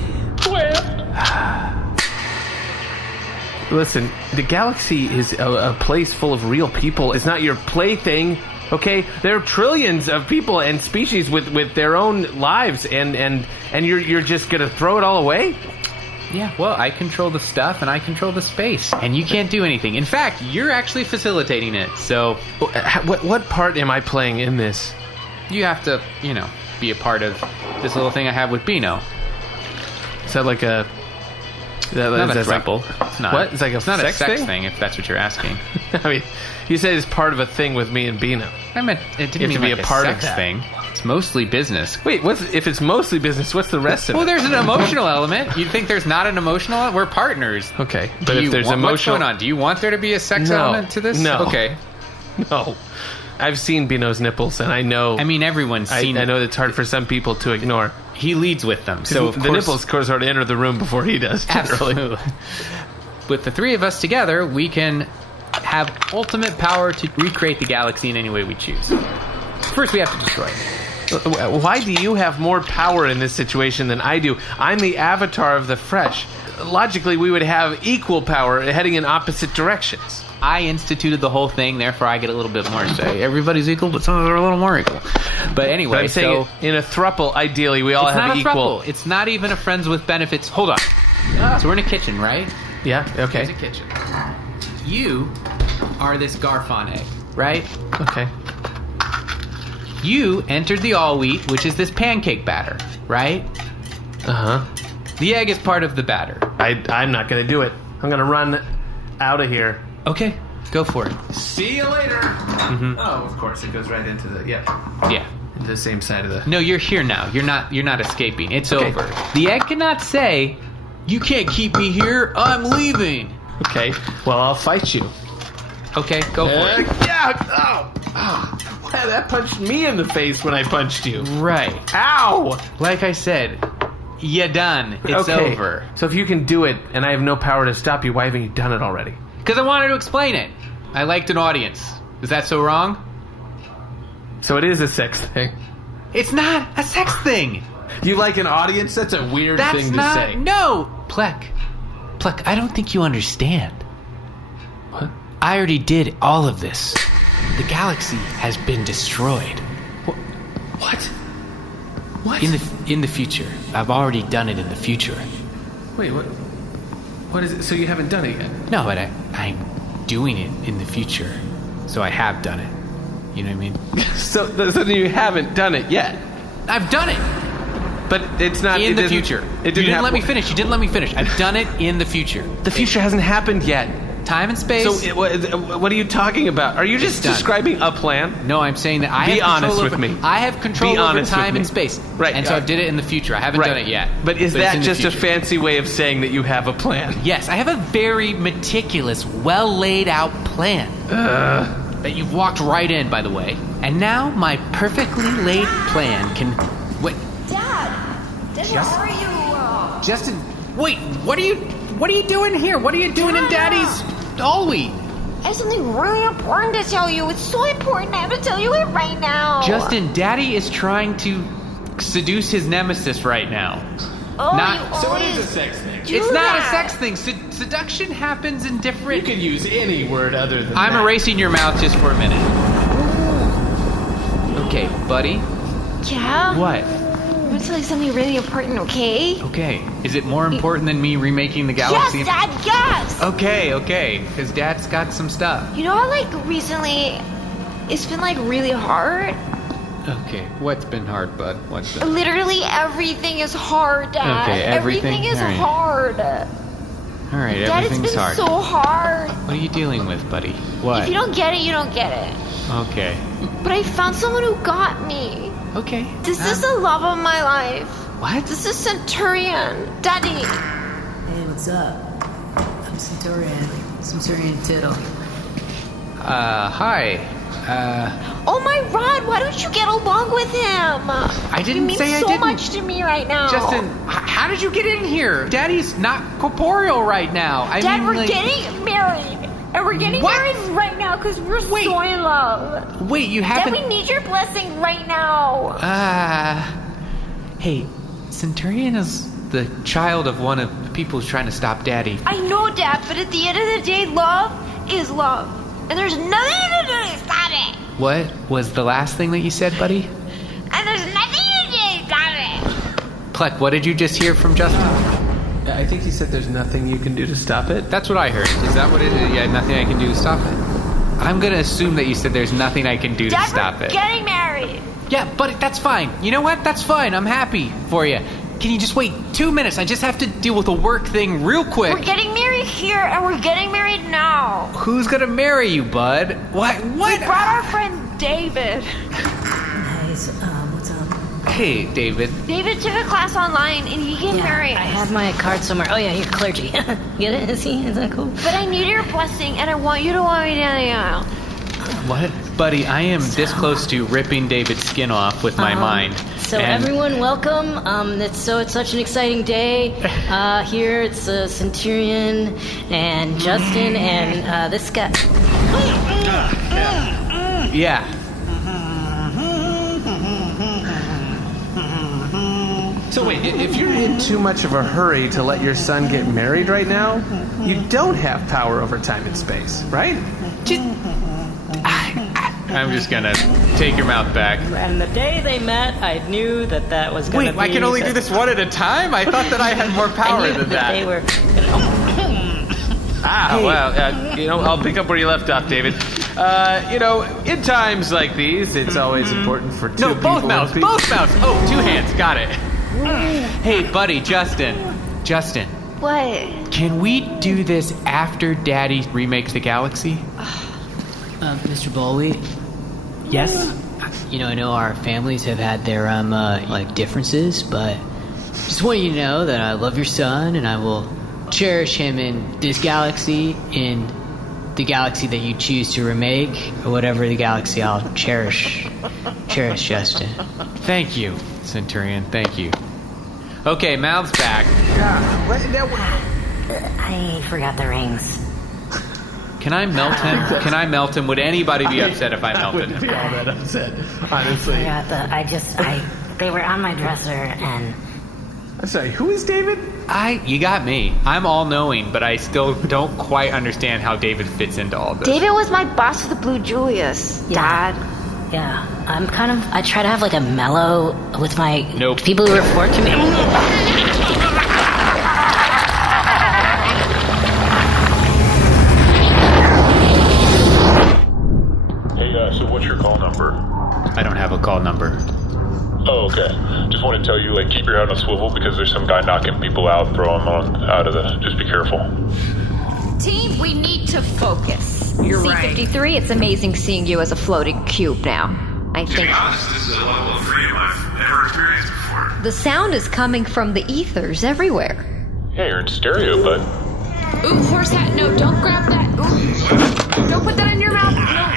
Listen, the galaxy is a place full of real people. It's not your plaything, okay? There are trillions of people and species with their own lives, and you're just gonna throw it all away? Yeah, well, I control the stuff and I control the space, and you can't do anything. In fact, you're actually facilitating it, so... What part am I playing in this? You have to, be a part of this little thing I have with Bino. Is that like a... Not a throuple. It's not. What? It's like it's not sex a sex thing, if that's what you're asking. I mean, you said it's part of a thing with me and Bino. I meant it didn't mean like a part sex thing. It's mostly business. Wait, if it's mostly business, what's the rest of it? Well, there's an emotional element. You'd think there's not an emotional element? We're partners. Okay, but if there's emotional... What's going on? Do you want there to be a sex element to this? No. Okay. No. I've seen Bino's nipples, and I know... I mean, everyone's seen I know it's hard for some people to ignore. He leads with them, so the nipples, of course, are to enter the room before he does. Absolutely. With the three of us together, we can have ultimate power to recreate the galaxy in any way we choose. First, we have to destroy it. Why do you have more power in this situation than I do? I'm the avatar of the fresh. Logically, we would have equal power heading in opposite directions. I instituted the whole thing, therefore I get a little bit more say. Everybody's equal, but some of them are a little more equal. But anyway, I'm saying in a thruple, ideally, we all have equal... It's not even a friends with benefits. Hold on. So we're in a kitchen, right? Yeah, okay. Here's a kitchen. You are this Garfon egg, right? Okay. You entered the all-wheat, which is this pancake batter, right? Uh-huh. The egg is part of the batter. I'm not going to do it. I'm going to run out of here. Okay, go for it. See you later. Mm-hmm. Oh, of course, it goes right into the... Yeah. Into the same side of the... No, you're here now. You're not escaping. It's okay. over. The egg cannot say, you can't keep me here, I'm leaving. Okay, well, I'll fight you. Okay, go for it. Yeah! Oh. Yeah, that punched me in the face when I punched you. Right. Ow! Like I said, you're done. It's over. So if you can do it, and I have no power to stop you, why haven't you done it already? Because I wanted to explain it. I liked an audience. Is that so wrong? So it is a sex thing. It's not a sex thing. You like an audience? That's a weird thing to say. No! Plek, I don't think you understand. What? I already did all of this. The galaxy has been destroyed. What? What? In the future. I've already done it in the future. Wait, what? What is it? So you haven't done it yet? No, but I'm doing it in the future. So I have done it. You know what I mean? So you haven't done it yet? I've done it! But it's not... In the future. You didn't let me finish. I've done it in the future. The future hasn't happened yet. Time and space. So what are you talking about? Are you just describing a plan? No, I'm saying that I have control honest over, with me. I have control over time and space. Right. And so I did it in the future. I haven't done it yet. But is that just a fancy way of saying that you have a plan? Yes, I have a very meticulous, well laid out plan. That you've walked right in, by the way. And now my perfectly laid plan can... Wait. Dad, how are you? Justin, wait, what are you doing here? What are you doing in Daddy's all-wheat? I have something really important to tell you. It's so important I have to tell you it right now. Justin, Daddy is trying to seduce his nemesis right now. Oh, so it is a sex thing. It's not a sex thing. Seduction happens in different... You can use any word other than I'm that. erasing your mouth just for a minute. Okay, buddy. Yeah? What? I'm going to tell you something really important, okay? Okay. Is it more important than me remaking the galaxy? Yes, Dad, yes! Okay. Because Dad's got some stuff. You know how, recently, it's been, really hard? Okay, what's been hard, bud? What's been... Literally everything is hard, Dad. Okay, everything is right. hard. All right, Dad, everything's hard. It's been so hard. What are you dealing with, buddy? What? If you don't get it, you don't get it. Okay. But I found someone who got me. Okay. This is the love of my life. What? This is Centurion. Daddy. Hey, what's up? I'm Centurion Tittle. Hi. Oh my God, why don't you get along with him? I didn't say I didn't. You mean so much to me right now. Justin, how did you get in here? Daddy's not corporeal right now. Dad, we're getting married. And we're getting married right now because we're so in love. Wait, you haven't... Dad, we need your blessing right now. Hey, Centurion is the child of one of the people who's trying to stop Daddy. I know, Dad, but at the end of the day, love is love. And there's nothing to do to stop it. What was the last thing that you said, buddy? And there's nothing to do to stop it. Plek, what did you just hear from Justin? I think he said there's nothing you can do to stop it. That's what I heard. Is that what it is? Yeah, nothing I can do to stop it. I'm gonna assume that you said there's nothing I can do to stop it. Getting married. Yeah, but that's fine. You know what? That's fine. I'm happy for you. Can you just wait 2 minutes? I just have to deal with a work thing real quick. We're getting married here, and we're getting married now. Who's gonna marry you, bud? What? We brought our friend David. Nice. What's up? Hey, David. David took a class online, and he can marry us. I have my card somewhere. Oh, yeah, you're clergy. Get it? Is that cool? But I need your blessing, and I want you to walk me down the aisle. What? Buddy, I am this close to ripping David's skin off with my mind. So everyone, welcome. It's such an exciting day. Here it's Centurion and Justin and this guy. Yeah. So wait, if you're in too much of a hurry to let your son get married right now, you don't have power over time and space, right? I'm just gonna take your mouth back. And the day they met, I knew that was gonna be... Wait, I can only do this one at a time? I thought that I had more power than that. They were I'll pick up where you left off, David. In times like these, it's always important for two people... No, both mouths! Oh, 2 hands, got it. Hey, buddy, Justin. What? Can we do this after Daddy remakes the Galaxy? Mr. Bowie? Yes? I know our families have had their, differences, but just want you to know that I love your son, and I will cherish him in this galaxy, in the galaxy that you choose to remake, or whatever the galaxy I'll cherish, Justin. Thank you, Centurion, thank you. Okay, mouths back. I forgot the rings. Can I melt him? Would anybody be upset if I melted him? I wouldn't be all that upset, honestly. They were on my dresser, and... I'm sorry, who is David? You got me. I'm all-knowing, but I still don't quite understand how David fits into all this. David was my boss of the Blue Julius, Dad. Yeah, I try to have a mellow with my people who report to me. So what's your call number? I don't have a call number. Oh, okay. Just want to tell you, keep your head on a swivel because there's some guy knocking people out, throw them out of the... Just be careful. Team, we need to focus. You're right. C-53, it's amazing seeing you as a floating cube now. I think... To be honest, this is a level of freedom I've never experienced before. The sound is coming from the ethers everywhere. Yeah, you're in stereo, bud. Ooh, horse hat, no, don't grab that. Ooh. Don't put that in your mouth. No.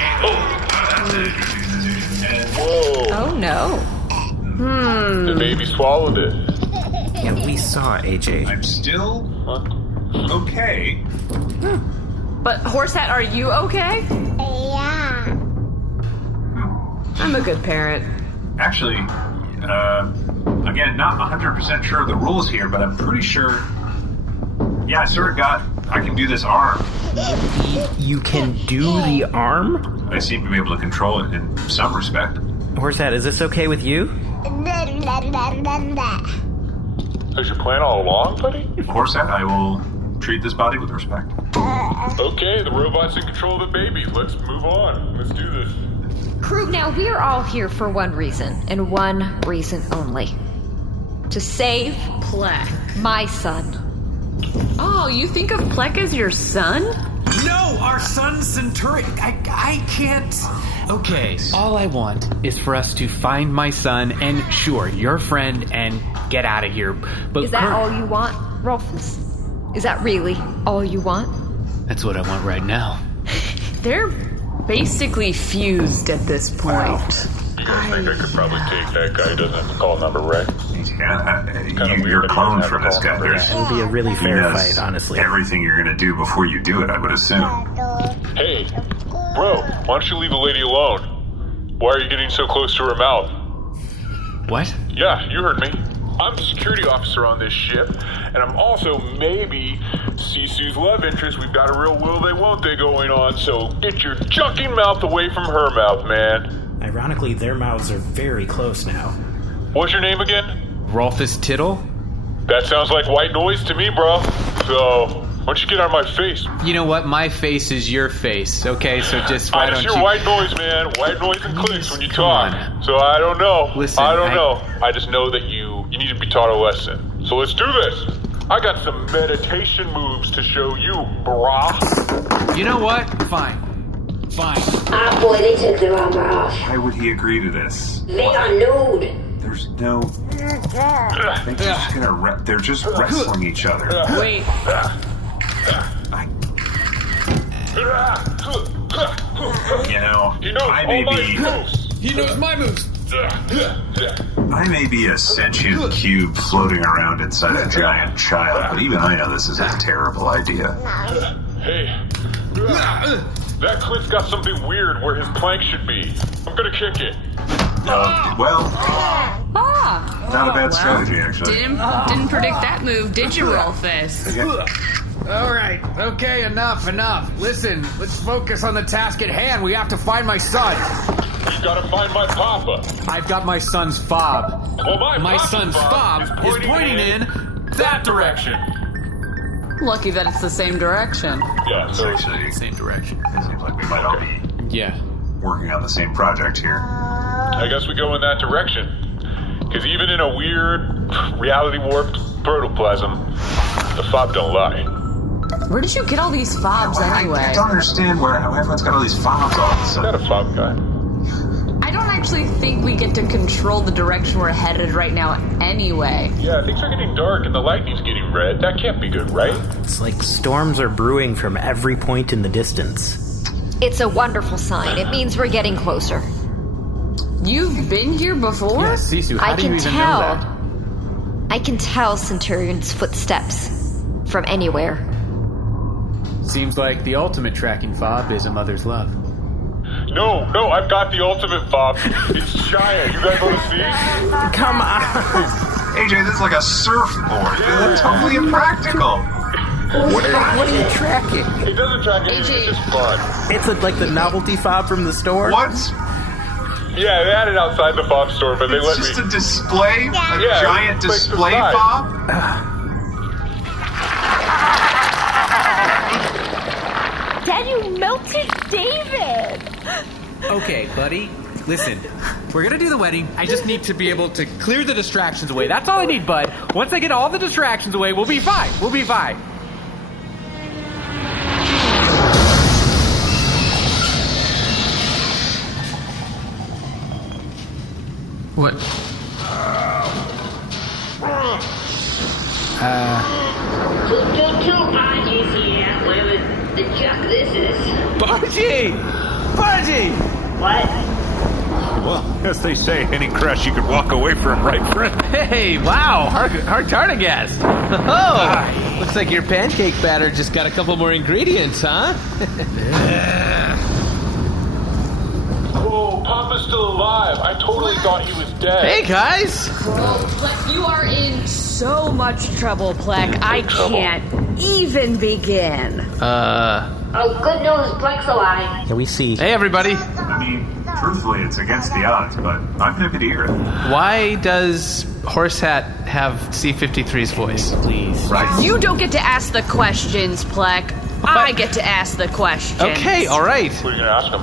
Whoa. Oh, no. The baby swallowed it. Yeah, we saw AJ. I'm still okay. But horse hat, are you okay? Yeah. I'm a good parent. Actually, again, not 100% sure of the rules here, but I'm pretty sure... Yeah, I can do this arm. You can do the arm? I seem to be able to control it in some respect. Horsehead, is this okay with you? Has your plan all along, buddy? Horsehead, I will treat this body with respect. Okay, the robot's in control of the baby. Let's move on. Let's do this. Crew, now we're all here for one reason, and one reason only. To save Plek. My son. Oh, you think of Plek as your son? No, our son Centurion. I can't. Okay, all I want is for us to find my son and, sure, your friend and get out of here. But is that all you want, Rolfus? Is that really all you want? That's what I want right now. They're basically fused at this point. You guys think I could probably take that guy who doesn't have the call number, right? Yeah, you're cloned for this guy. It would be a really fair fight, honestly. Everything you're going to do before you do it, I would assume. Hey, bro, why don't you leave the lady alone? Why are you getting so close to her mouth? What? Yeah, you heard me. I'm the security officer on this ship, and I'm also maybe Sisu's love interest. We've got a real will they won't they going on, so get your junking mouth away from her mouth, man. Ironically, their mouths are very close now. What's your name again? Rolfus Tittle? That sounds like white noise to me, bro. So, why don't you get out of my face? You know what? My face is your face, okay? So just why don't you... I just hear white noise, man. White noise and clicks when you talk. On. So I don't know. Listen, I don't know. I just know that you need to be taught a lesson. So let's do this. I got some meditation moves to show you, brah. You know what? Fine. Ah, boy, they took their armor off. Why would he agree to this? They are nude. There's no... They're just wrestling each other. Wait. I may be... He knows my moves. I may be a sentient cube floating around inside a giant child, but even I know this is a terrible idea. Hey. That cliff's got something weird where his plank should be. I'm gonna kick it. Not a bad strategy, actually. Didn't predict that move, did you, Rolfus? All right. Okay, enough. Listen, let's focus on the task at hand. We have to find my son. You gotta find my papa. I've got my son's fob. Well, my son's fob is pointing in that direction. Lucky that it's the same direction. Yeah, It's actually Same direction. It seems like we might all be working on the same project here. I guess we go in that direction. Because even in a weird, reality-warped protoplasm, the fob don't lie. Where did you get all these fobs anyway? I don't understand how everyone's got all these fobs all of a sudden. Not a fob guy. I don't actually think we get to control the direction we're headed right now anyway. Yeah, things are getting dark and the lightning's getting red. That can't be good, right? It's like storms are brewing from every point in the distance. It's a wonderful sign. It means we're getting closer. You've been here before? Yeah, Sisu, how do you even know that? I can tell Centurion's footsteps from anywhere. Seems like the ultimate tracking fob is a mother's love. No, I've got the ultimate fob. It's giant. You guys want to see? Come on. AJ, this is like a surfboard. It's totally impractical. What are you tracking? It doesn't track anything. It's just fun. It's like the novelty fob from the store? What? Yeah, they had it outside the fob store, but they let me... It's just a display? A giant display fob? Dad, you melted David! Okay, buddy. Listen, we're gonna do the wedding. I just need to be able to clear the distractions away. That's all I need, bud. Once I get all the distractions away, we'll be fine. What? Two Bargies here. Whatever the juck this is. Bargie! What? Well, as they say, any crush you could walk away from, right, friend? Hey, wow, hard tardigast. Oh, looks like your pancake batter just got a couple more ingredients, huh? Oh, Papa's still alive. I totally thought he was dead. Hey, guys. Plek, you are in so much trouble, Plek. I can't even begin. Oh, good news, Plek's alive. Yeah, we see. Hey, everybody. I mean, truthfully, it's against the odds, but I'm happy to hear it. Why does Horsehat have C-53's voice? Please. Right. You don't get to ask the questions, Plek. I get to ask the questions. Okay, all right. What are you going to ask him?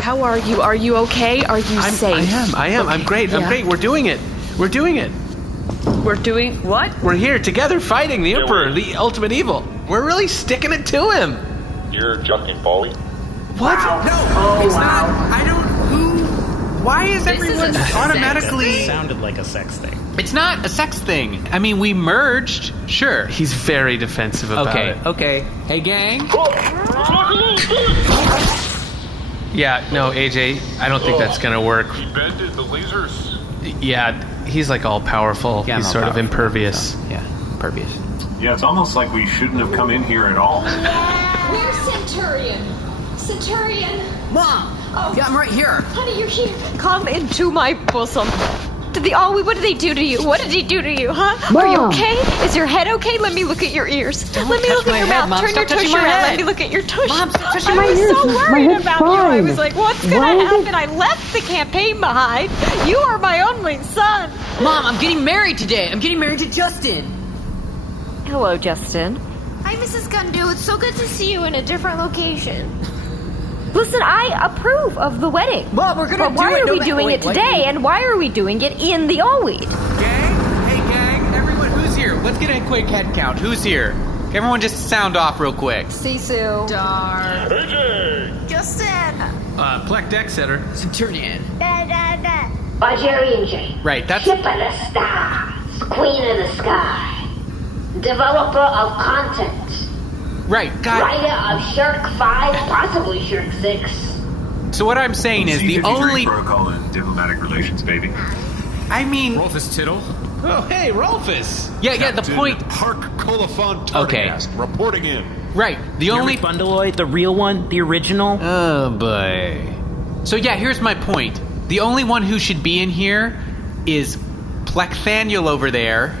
How are you? Are you okay? Are you safe? I am. Okay. I'm great. Yeah. I'm great. We're doing it. We're doing what? We're here together fighting the Emperor, the ultimate evil. We're really sticking it to him. You're junking Bowie. What? No, it's not. I don't. Who? Why is everyone automatically? It sounded like a sex thing. It's not a sex thing. I mean, we merged. Sure. He's very defensive about it. Okay. Hey, gang. Yeah, no, AJ, I don't think that's gonna work. He bended the lasers. Yeah, he's like all powerful. Yeah, he's sort of impervious. So, yeah, impervious. Yeah, it's almost like we shouldn't have come in here at all. Where's Centurion? Centurion! Mom! Oh, yeah, I'm right here. Honey, you're here. Come into my bosom. What did they do to you? What did he do to you, huh? Mom. Are you okay? Is your head okay? Let me look at your ears. Let me look at your mouth. Mom. Turn Stop your tush touching my around. head. Let me look at your tush. Mom, stop touching I my was ears. so My worried head's about you. I fine. was like, what's Why gonna is it- happen? I left the campaign behind. You are my only son. Mom, I'm getting married today. I'm getting married to Justin. Hello, Justin. Hi, Mrs. Gundu. It's so good to see you in a different location. Listen, I approve of the wedding. Mom, we're gonna But why do it are no we matter- doing wait, it what? today, and why are we doing it in the Allweed? Gang? Hey, gang. Everyone, who's here? Let's get a quick head count. Who's here? Everyone just sound off real quick. Sisu. Dar. AJ! Justin. Plek Deck Setter. Centurion. Bulgarian J. Right, that's... Ship of the stars. Queen of the sky. Developer of content. Right, guys. Writer of Shirk 5, possibly Shirk 6. So what I'm saying is the only... protocol and diplomatic relations, baby. I mean... Rolfus Tittle. Oh, hey, Rolfus. Yeah, the point... Hark Colafon Okay. Tardiast, reporting in. Right, the only... Bundleoid, the real one, the original. Oh, boy. So yeah, here's my point. The only one who should be in here is Plekthaniel over there.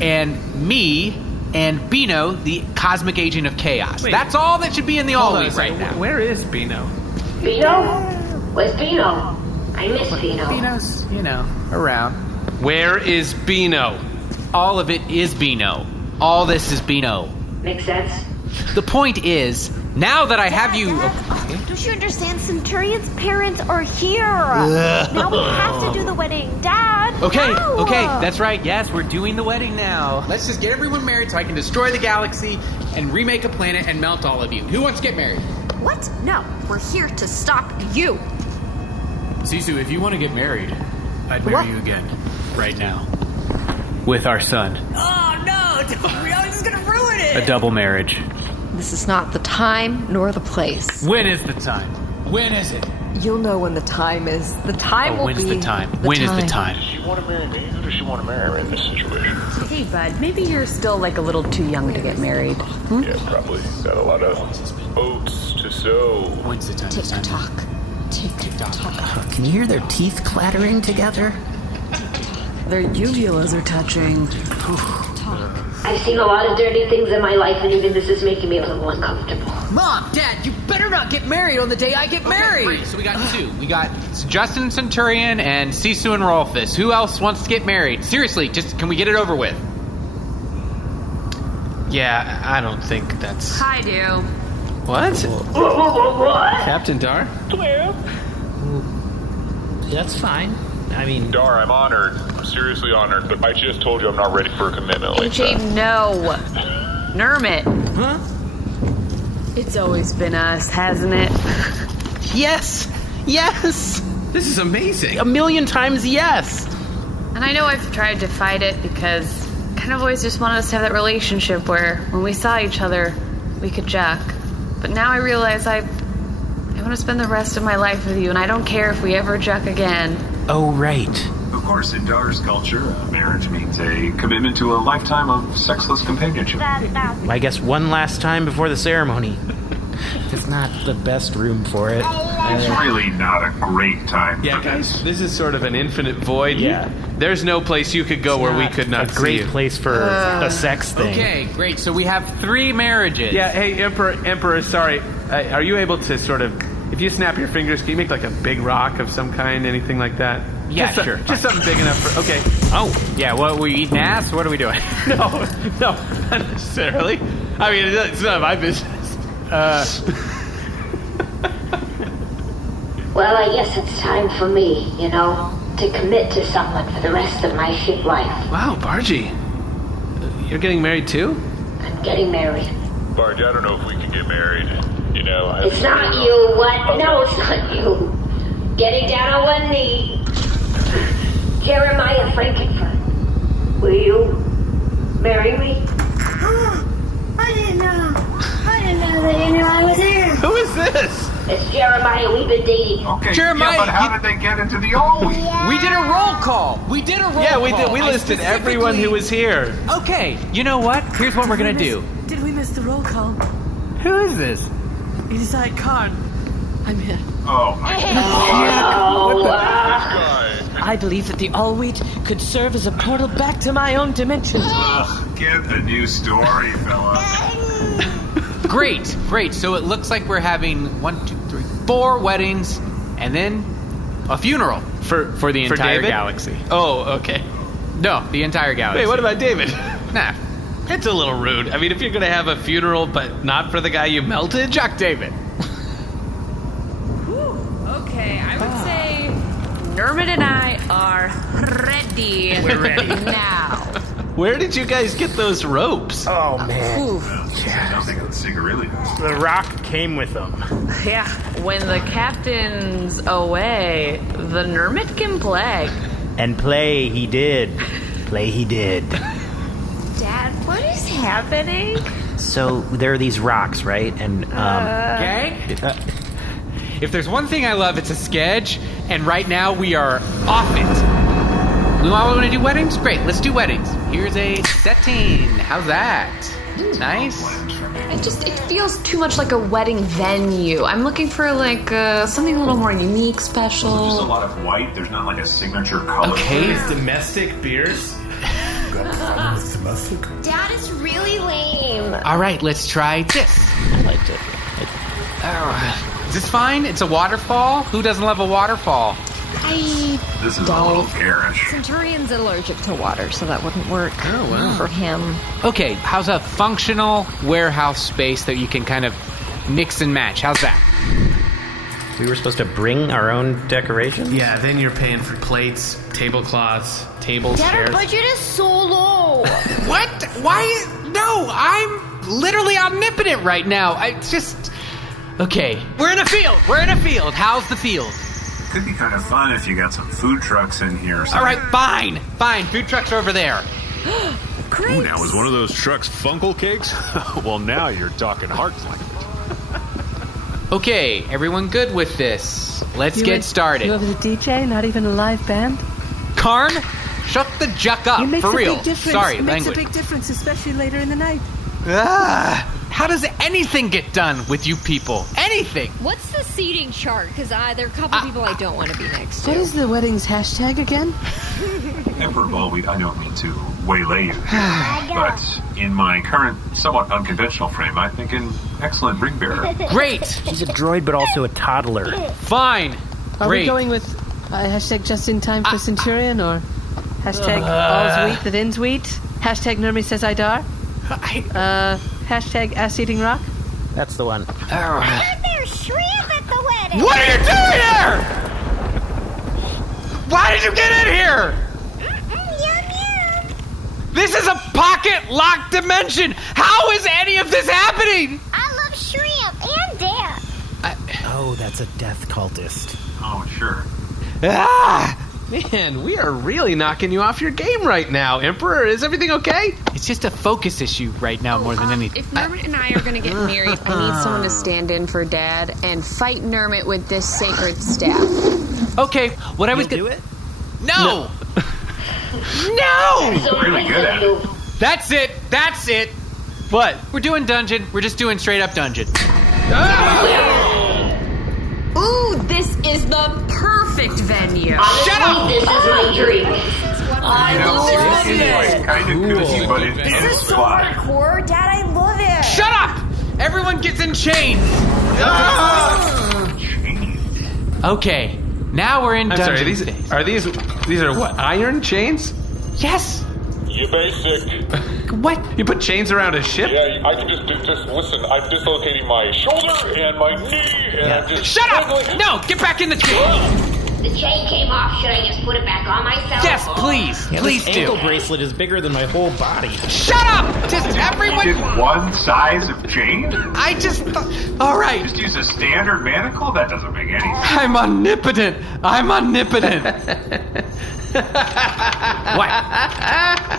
And me and Bino, the cosmic agent of chaos. Wait. That's all that should be in the Hold on a Always right second. now. Where is Bino? Bino? Where's Bino? I miss Bino. Bino's, around. Where is Bino? All of it is Bino. All this is Bino. Makes sense. The point is, now that I have you... Don't you understand? Centurion's parents are here. Now we have to do the wedding. Dad! Okay, no. okay, that's right. Yes, we're doing the wedding now. Let's just get everyone married so I can destroy the galaxy and remake a planet and melt all of you. Who wants to get married? What? No, we're here to stop you. Sisu, if you want to get married, I'd marry you again. Right now. With our son. Oh, no. I'm just gonna ruin it. A double marriage. This is not the time nor the place. When is the time? When is it? You'll know when the time is. The time will when's be... the time? When is the time? Does she want to marry me, or does she want to marry me in this situation? Hey, bud, maybe you're still like a little too young to get married. Yeah, probably. Got a lot of oats to sow. When's the time? Tick-tock. Tick-tock. Can you hear their teeth clattering together? Their uvulas are touching. I've seen a lot of dirty things in my life, and even this is making me a little uncomfortable. Mom, Dad, you better not get married on the day I get married. Great, so we got two. We got Justin Centurion and Sisu and Rolfus. Who else wants to get married? Seriously, just can we get it over with? Yeah, I don't think that's... I do. What? What? Captain Dar? That's fine. I mean... Dar, I'm honored. I'm seriously honored, but I just told you I'm not ready for a commitment like AJ, that. no. Nermut. Huh? It's always been us, hasn't it? Yes! Yes! This is amazing. A million times yes! And I know I've tried to fight it because I kind of always just wanted us to have that relationship where when we saw each other, we could jack. But now I realize I want to spend the rest of my life with you, and I don't care if we ever jack again. Oh, right. Of course, in Dar's culture, marriage means a commitment to a lifetime of sexless companionship. I guess one last time before the ceremony. It's not the best room for it. It's really not a great time. Yeah, for guys, this. this is sort of an infinite void. Yeah. There's no place you could go where we could not a great see you. place for a sex thing. Okay, great. So we have 3 marriages. Yeah, hey, Emperor, sorry. Are you able to sort of, if you snap your fingers, can you make like a big rock of some kind, anything like that? Yeah, just sure. Just something big enough for, okay. Oh, yeah, what, we eating ass? What are we doing? No, not necessarily. I mean, it's none of my business. Well, I guess it's time for me, to commit to someone for the rest of my ship life. Wow, Bargy. You're getting married too? I'm getting married. Barge, I don't know if we can get married. It's not you, what? No, it's not you. Getting down on one knee. Jeremiah Frankenfurt, will you marry me? I didn't know that you knew I was here. Who is this? It's Jeremiah, we've been dating. Okay, Jeremiah, yeah, but how did they get into the Always? We did a roll call. We did a roll call. Yeah, we did. We I listed everyone who was here. Okay, you know what? Here's what we're gonna do. Did we miss the roll call? Who is this? It is Karn. I'm here. Oh, my This guy. I believe that the all-wheat could serve as a portal back to my own dimension. Get a new story, fella. Great. So it looks like we're having 4 weddings, and then a funeral for the entire David? galaxy. Oh, okay. No, the entire galaxy. Wait, what about David? Nah. It's a little rude. I mean, if you're going to have a funeral, but not for the guy you melted? Chuck David. Okay, I would say Nermut and I are ready. We're ready. Now. Where did you guys get those ropes? Oh, man. Nothing on the cigarillos. The rock came with them. Yeah, when the captain's away, the Nermut can play. And play he did. Play he did. Dad, what is happening? So there are these rocks, right? And Gang? If there's one thing I love, it's a sketch, and right now we are off it. We want to do weddings? Great, let's do weddings. Here's a setting. How's that? Nice. It feels too much like a wedding venue. I'm looking for like something a little more unique, special. There's just a lot of white. There's not like a signature color. Okay. Domestic beers? Dad is really lame. All right, let's try this. I liked it. Is this fine? It's a waterfall? Who doesn't love a waterfall? This is a little garish. Centurion's allergic to water, so that wouldn't work for him. Okay, how's a functional warehouse space that you can kind of mix and match? How's that? we were supposed to bring our own decorations? Yeah, then you're paying for plates, tablecloths, tables, Dad, our chairs. budget is so low. What? Why? No, I'm literally omnipotent right now. Okay, we're in a field. How's the field? Could be kind of fun if you got some food trucks in here. All right, fine. Food trucks are over there. Great. Ooh, now, was one of those trucks Funkle Cakes? Well, now you're talking heart language. Okay, everyone good with this? Let's get started. You have a DJ, not even a live band? Karn, shut the juck up, It makes for a real. big difference. Sorry, it makes language. a big difference, especially later in the night. How does anything get done with you people? Anything? What's the seating chart? Because there are a couple people I don't want to be next to. What is the wedding's hashtag again? Emperor Ballweed, I don't mean to waylay you here, but in my current, somewhat unconventional frame, I think an excellent ring bearer. Great! She's a droid, but also a toddler. Fine. Are Great. we going with hashtag just in time for Centurion, or hashtag all's wheat that ends wheat? Hashtag Nermi says I dar? Hashtag ass eating rock? That's the one. There's shrimp at the wedding. What are you doing here? Why did you get in here? This is a pocket-locked dimension. How is any of this happening? I love shrimp and death. Oh, that's a death cultist. Oh, sure. Man, we are really knocking you off your game right now, Emperor. Is everything okay? It's just a focus issue right now more than anything. If Nermut and I are going to get married, I need someone to stand in for Dad and fight Nermut with this sacred staff. Okay, what I was do it? No! Really good at it. That's it. What? We're doing dungeon. We're just doing straight up dungeon. Ooh, this is the perfect venue. Shut up! This is my dream. I know, this is like kind of cozy, but it is fly. Hardcore, Dad, I love it. Shut up! Everyone gets in chains. Okay, now we're in I'm dungeon. sorry, these are what, iron chains? Yes. You basic. What? You put chains around a ship? Yeah, I can just listen. I'm dislocating my shoulder and my knee, and I'm just. Shut up! No, get back in the chain. The chain came off. Should I just put it back on myself? Yes, please. Please this do. ankle bracelet is bigger than my whole body. Shut up! Just everyone. You did one size of chain? All right. Just use a standard manacle? That doesn't make any sense. I'm omnipotent. What?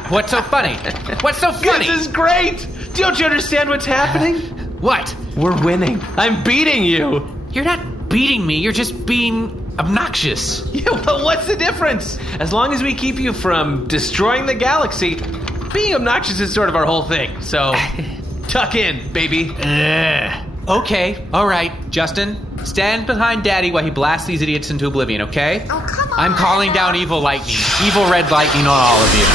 What's so funny? This is great! Don't you understand what's happening? What? We're winning. I'm beating you. You're not beating me. You're just being obnoxious. Yeah, well, what's the difference? As long as we keep you from destroying the galaxy, being obnoxious is sort of our whole thing. So, tuck in, baby. Okay, all right. Justin, stand behind Daddy while he blasts these idiots into oblivion, okay? Oh, come I'm calling down evil lightning. Evil red lightning on all of you.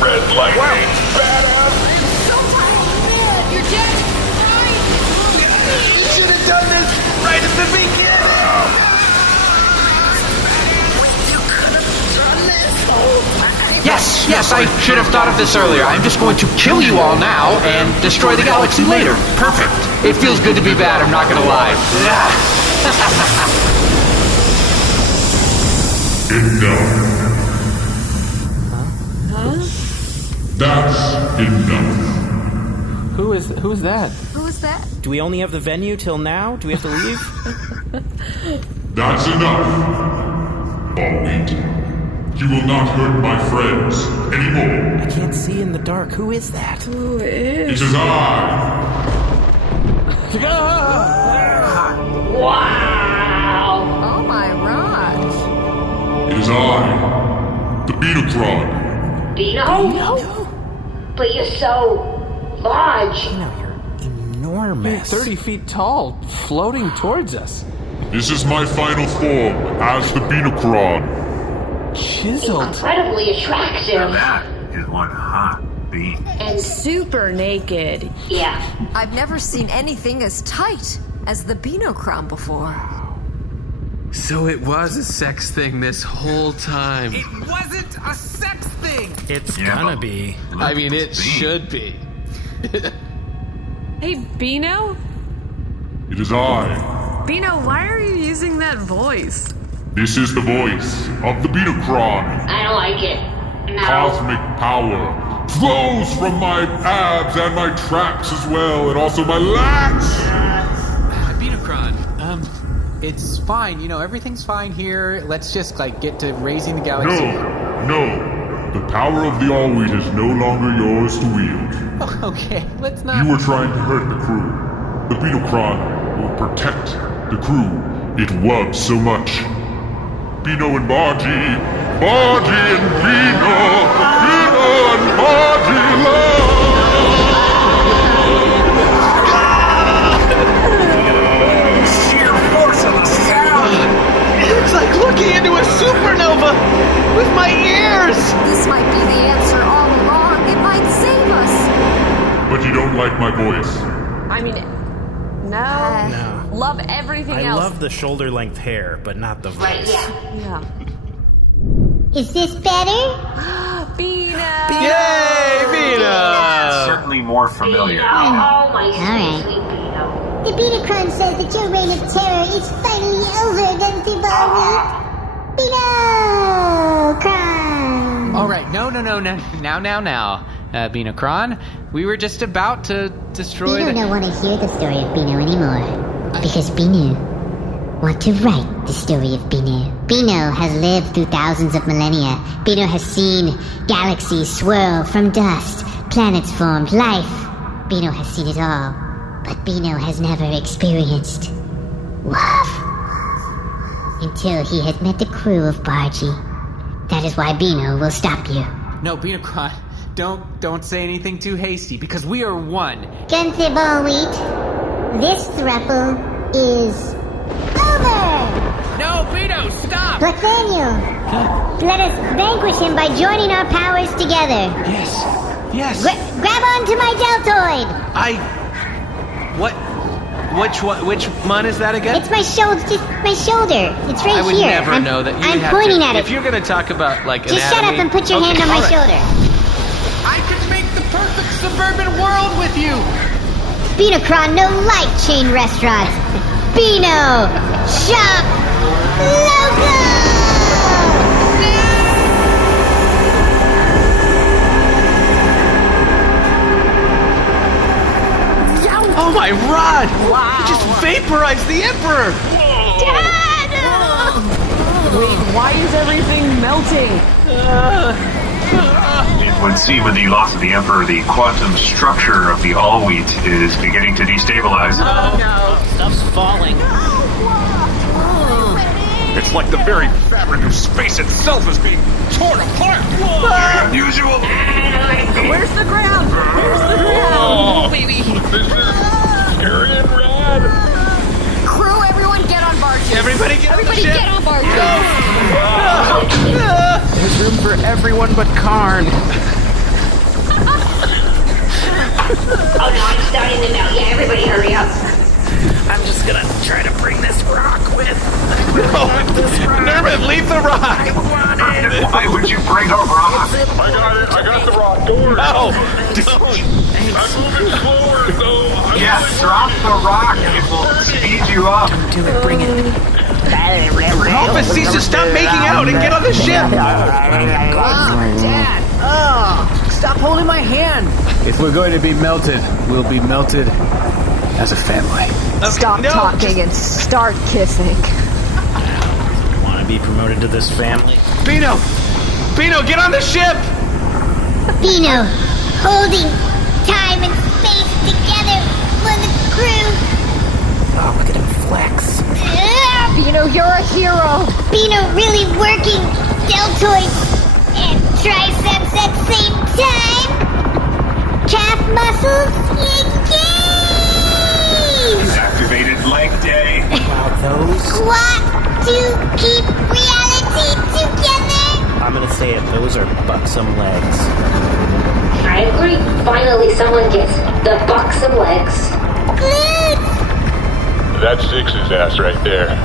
Red lightning. You're dead! You should have done this right at the beginning! Yes, I should have thought of this earlier. I'm just going to kill you all now and destroy the galaxy later. Perfect. It feels good to be bad, I'm not gonna lie. Enough. That's enough. Who's that? Who is that? Do we only have the venue till now? Do we have to leave? That's enough. Alwheat. You will not hurt my friends anymore. I can't see in the dark. Who is that? Who It is? is I. Wow! Oh my God! It is I, the Beatlecron. Beano? But you're so large. Enormous. 30 feet tall, floating towards us. This is my final form as the Beatlecron. Chiseled. Incredibly attractive. That is one hot bean. And super naked. Yeah. I've never seen anything as tight as the Beano crown before. So it was a sex thing this whole time. It wasn't a sex thing! It's gonna be. I mean, it should be. Hey, Beano? It is I. Beano, why are you using that voice? This is the voice of the Beatlecron. I don't like it. No. Cosmic power flows from my abs and my traps as well, and also my lats. Beanocron, it's fine. You know, everything's fine here. Let's just, get to raising the galaxy. No. The power of the Allwheat is no longer yours to wield. Oh, okay, let's not... You were trying to hurt the crew. The Beatlecron will protect the crew it loves so much. Beano and Bargy. Bargy and Beano. Beano and Bargy love. Sheer force of the sound! It's like looking into a supernova with my ears! This might be the answer all along. It might save us. But you don't like my voice. I mean, no. Love everything I else. love the shoulder-length hair, but not the voice. Right, yeah. Yeah. Is this better? Beano! Yay, Beano! Certainly more familiar. Oh, my Alright. sweet Beano. The Beatlecron says that your reign of terror is finally over, Gunsy Ballweed. Beatlecron! All right, no. Now. Beanocron, we were just about to destroy Beano don't want to hear the story of Beano anymore. Because Beano want to write the story of Beano. Beano has lived through thousands of millennia. Beano has seen galaxies swirl from dust, planets formed, life. Beano has seen it all. But Beano has never experienced love. Until he has met the crew of Bargy. That is why Beano will stop you. No, Beanocron, don't say anything too hasty, because we are one. Gunsy Ballweed, this throuple is over! No, Beano, stop! Nathaniel, let us vanquish him by joining our powers together. Yes. Grab onto my deltoid! Which one is that again? It's my shoulder. It's right here. I would never know that. I'm pointing at it. If you're going to talk about, Just shut up and put your hand on my shoulder. I could make the perfect suburban world with you! Beanocron, no light chain restaurants. Beano, shop, logo! Oh my rod! Wow. You just vaporized the Emperor! Dad! Wait, why is everything melting? It would seem with the loss of the Emperor, the quantum structure of the Allwheat is beginning to destabilize. Oh no, stuff's falling. It's like the very fabric of space itself is being torn apart. Very unusual. Where's the ground? Where's the ground? Oh, baby. for everyone but Karn. Oh no, I'm starting to melt. Yeah, everybody hurry up. I'm just gonna try to bring this rock with. Nermut, leave the rock! I want it! Why would you bring a rock? I got it. I got the rock. Don't worry. No! I'm moving slower, though. Yes, drop the rock and it will speed you up. Do it, bring it. Help us, Caesar, stop making out and get on the ship! Dad! Oh, stop holding my hand! If we're going to be melted, we'll be melted as a family. Stop talking and start kissing. Want to be promoted to this family? Bino, get on the ship! Bino, holding time and space together for the crew. Oh, look at him flex. Bino, you're a hero. Bino really working deltoids and triceps at the same time. Calf muscles engaged. Activated leg day. Wow, those. Squat to keep reality together. I'm gonna say it. Those are buxom legs. I agree. Finally, someone gets the buxom legs. Glutes. That's Zyxx's ass right there.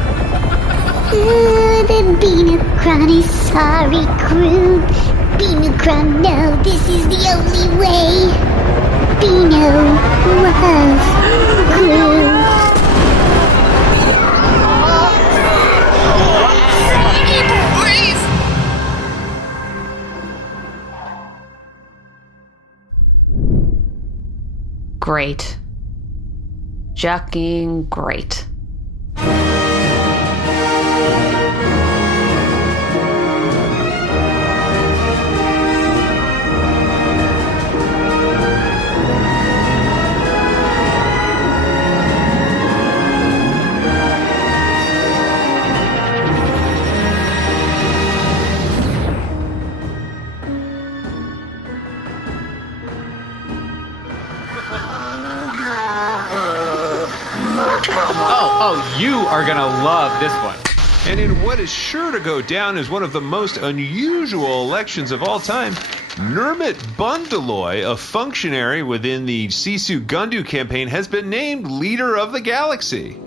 The Binocron is sorry, crew. Binocron, no, this is the only way. Bino was crew. Great. Jucking great. Oh, you are gonna love this one. And in what is sure to go down as one of the most unusual elections of all time, Nermut Bundaloy, a functionary within the Sisu Gundu campaign, has been named Leader of the Galaxy.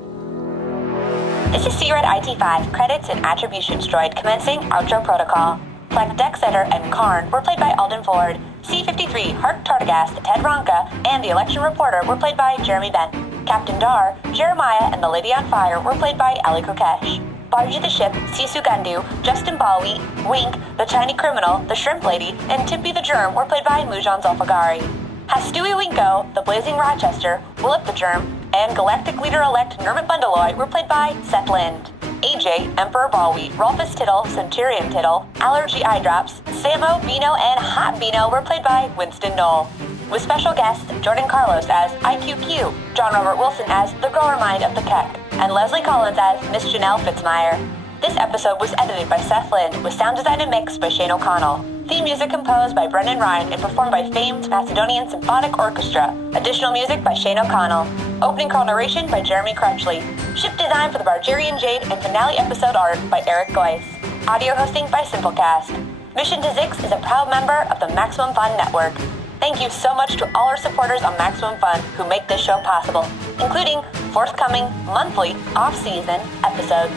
This is C-Red IT-5, credits and attributions droid commencing outro protocol. Flight deck setter and Karn were played by Alden Ford. C-53, Hart Tartagast, Ted Ronka, and the election reporter were played by Jeremy Bent. Captain Dar, Jeremiah, and the Lady on Fire were played by Allie Kokesh. Bargy the Ship, Sisu Gundu, Justin Bowie, Wink, the Tiny Criminal, the Shrimp Lady, and Timpy the Germ were played by Moujan Zolfaghari. Hastui Winko, the Blazing Rochester, Willip the Germ, and Galactic Leader-elect Nermut Bundaloy were played by Seth Lind. AJ, Emperor Bowie, Rolfus Tittle, Centurion Tittle, Allergy Eye Drops, Samo, Bino, and Hot Bino were played by Winston Noel. With special guests Jordan Carlos as IQQ, John Robert Wilson as the Grower Mind of the Keck, and Leslie Collins as Miss Janelle Fitzmyer. This episode was edited by Seth Lind with sound design and mix by Shane O'Connell. Theme music composed by Brendan Ryan and performed by famed Macedonian Symphonic Orchestra. Additional music by Shane O'Connell. Opening call narration by Jeremy Crutchley. Ship design for the Bargerian Jade and finale episode art by Eric Goyce. Audio hosting by Simplecast. Mission to Zyxx is a proud member of the Maximum Fun Network. Thank you so much to all our supporters on Maximum Fun who make this show possible, including forthcoming monthly off-season episodes.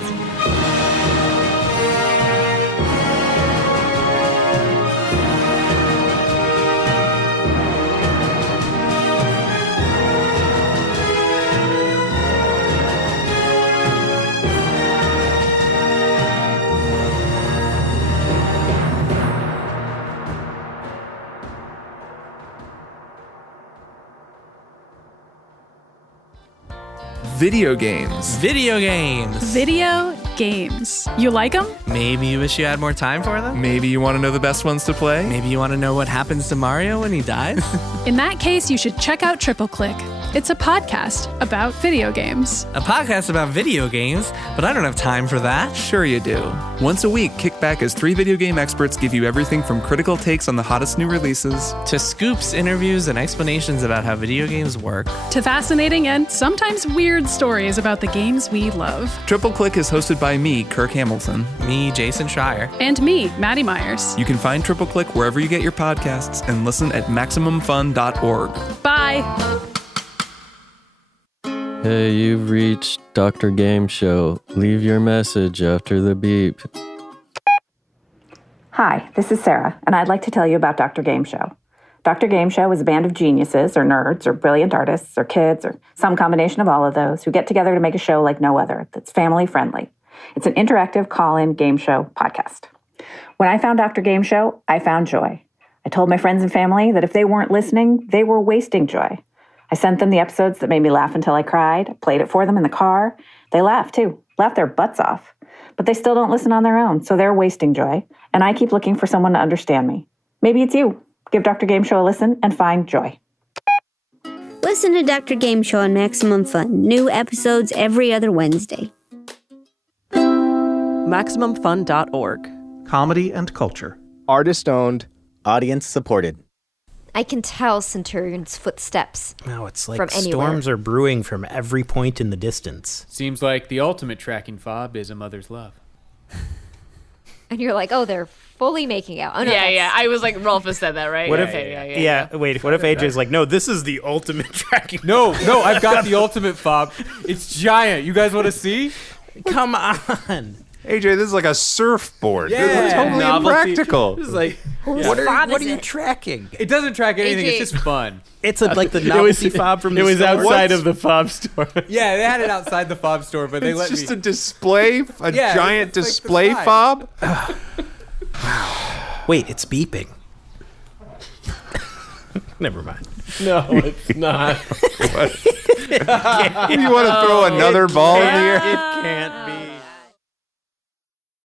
Video games. Video games. Video games. You like them? Maybe you wish you had more time for them? Maybe you want to know the best ones to play? Maybe you want to know what happens to Mario when he dies? In that case, you should check out Triple Click. It's a podcast about video games. A podcast about video games? But I don't have time for that. Sure you do. Once a week, kick back as 3 video game experts give you everything from critical takes on the hottest new releases to scoops, interviews, and explanations about how video games work, to fascinating and sometimes weird stories about the games we love. Triple Click is hosted by by me, Kirk Hamilton. Me, Jason Schreier. And me, Maddie Myers. You can find Triple Click wherever you get your podcasts and listen at MaximumFun.org. Bye. Hey, you've reached Dr. Game Show. Leave your message after the beep. Hi, this is Sarah, and I'd like to tell you about Dr. Game Show. Dr. Game Show is a band of geniuses, or nerds, or brilliant artists, or kids, or some combination of all of those who get together to make a show like no other that's family-friendly. It's an interactive call-in game show podcast. When I found Dr. Game Show, I found joy. I told my friends and family that if they weren't listening, they were wasting joy. I sent them the episodes that made me laugh until I cried, played it for them in the car. They laughed, too. Laughed their butts off. But they still don't listen on their own, so they're wasting joy. And I keep looking for someone to understand me. Maybe it's you. Give Dr. Game Show a listen and find joy. Listen to Dr. Game Show on Maximum Fun. New episodes every other Wednesday. MaximumFun.org. Comedy and culture. Artist-owned. Audience-supported. I can tell Centurion's footsteps. Oh, it's from like anywhere. storms are brewing from every point in the distance. Seems like the ultimate tracking fob is a mother's love. And you're like, oh, they're fully making out. Oh, no, yeah. I was like, Rolfus said that, right? What if? Okay, Yeah. Wait. What if AJ's like, no, this is the ultimate tracking? No, I've got the ultimate fob. It's giant. You guys want to see? Come on. AJ, this is like a surfboard. Yeah. This is totally Novelty. impractical. This is like, What are you tracking? It doesn't track anything. AJ. It's just fun. It's like the novelty fob from the It was store. outside of the fob store. Yeah, they had it outside the fob store, but they It's let just me. a display, a Yeah, giant it's like the display side. fob. Wait, it's beeping. Never mind. No, it's not. You want to throw another ball in the air? It can't be.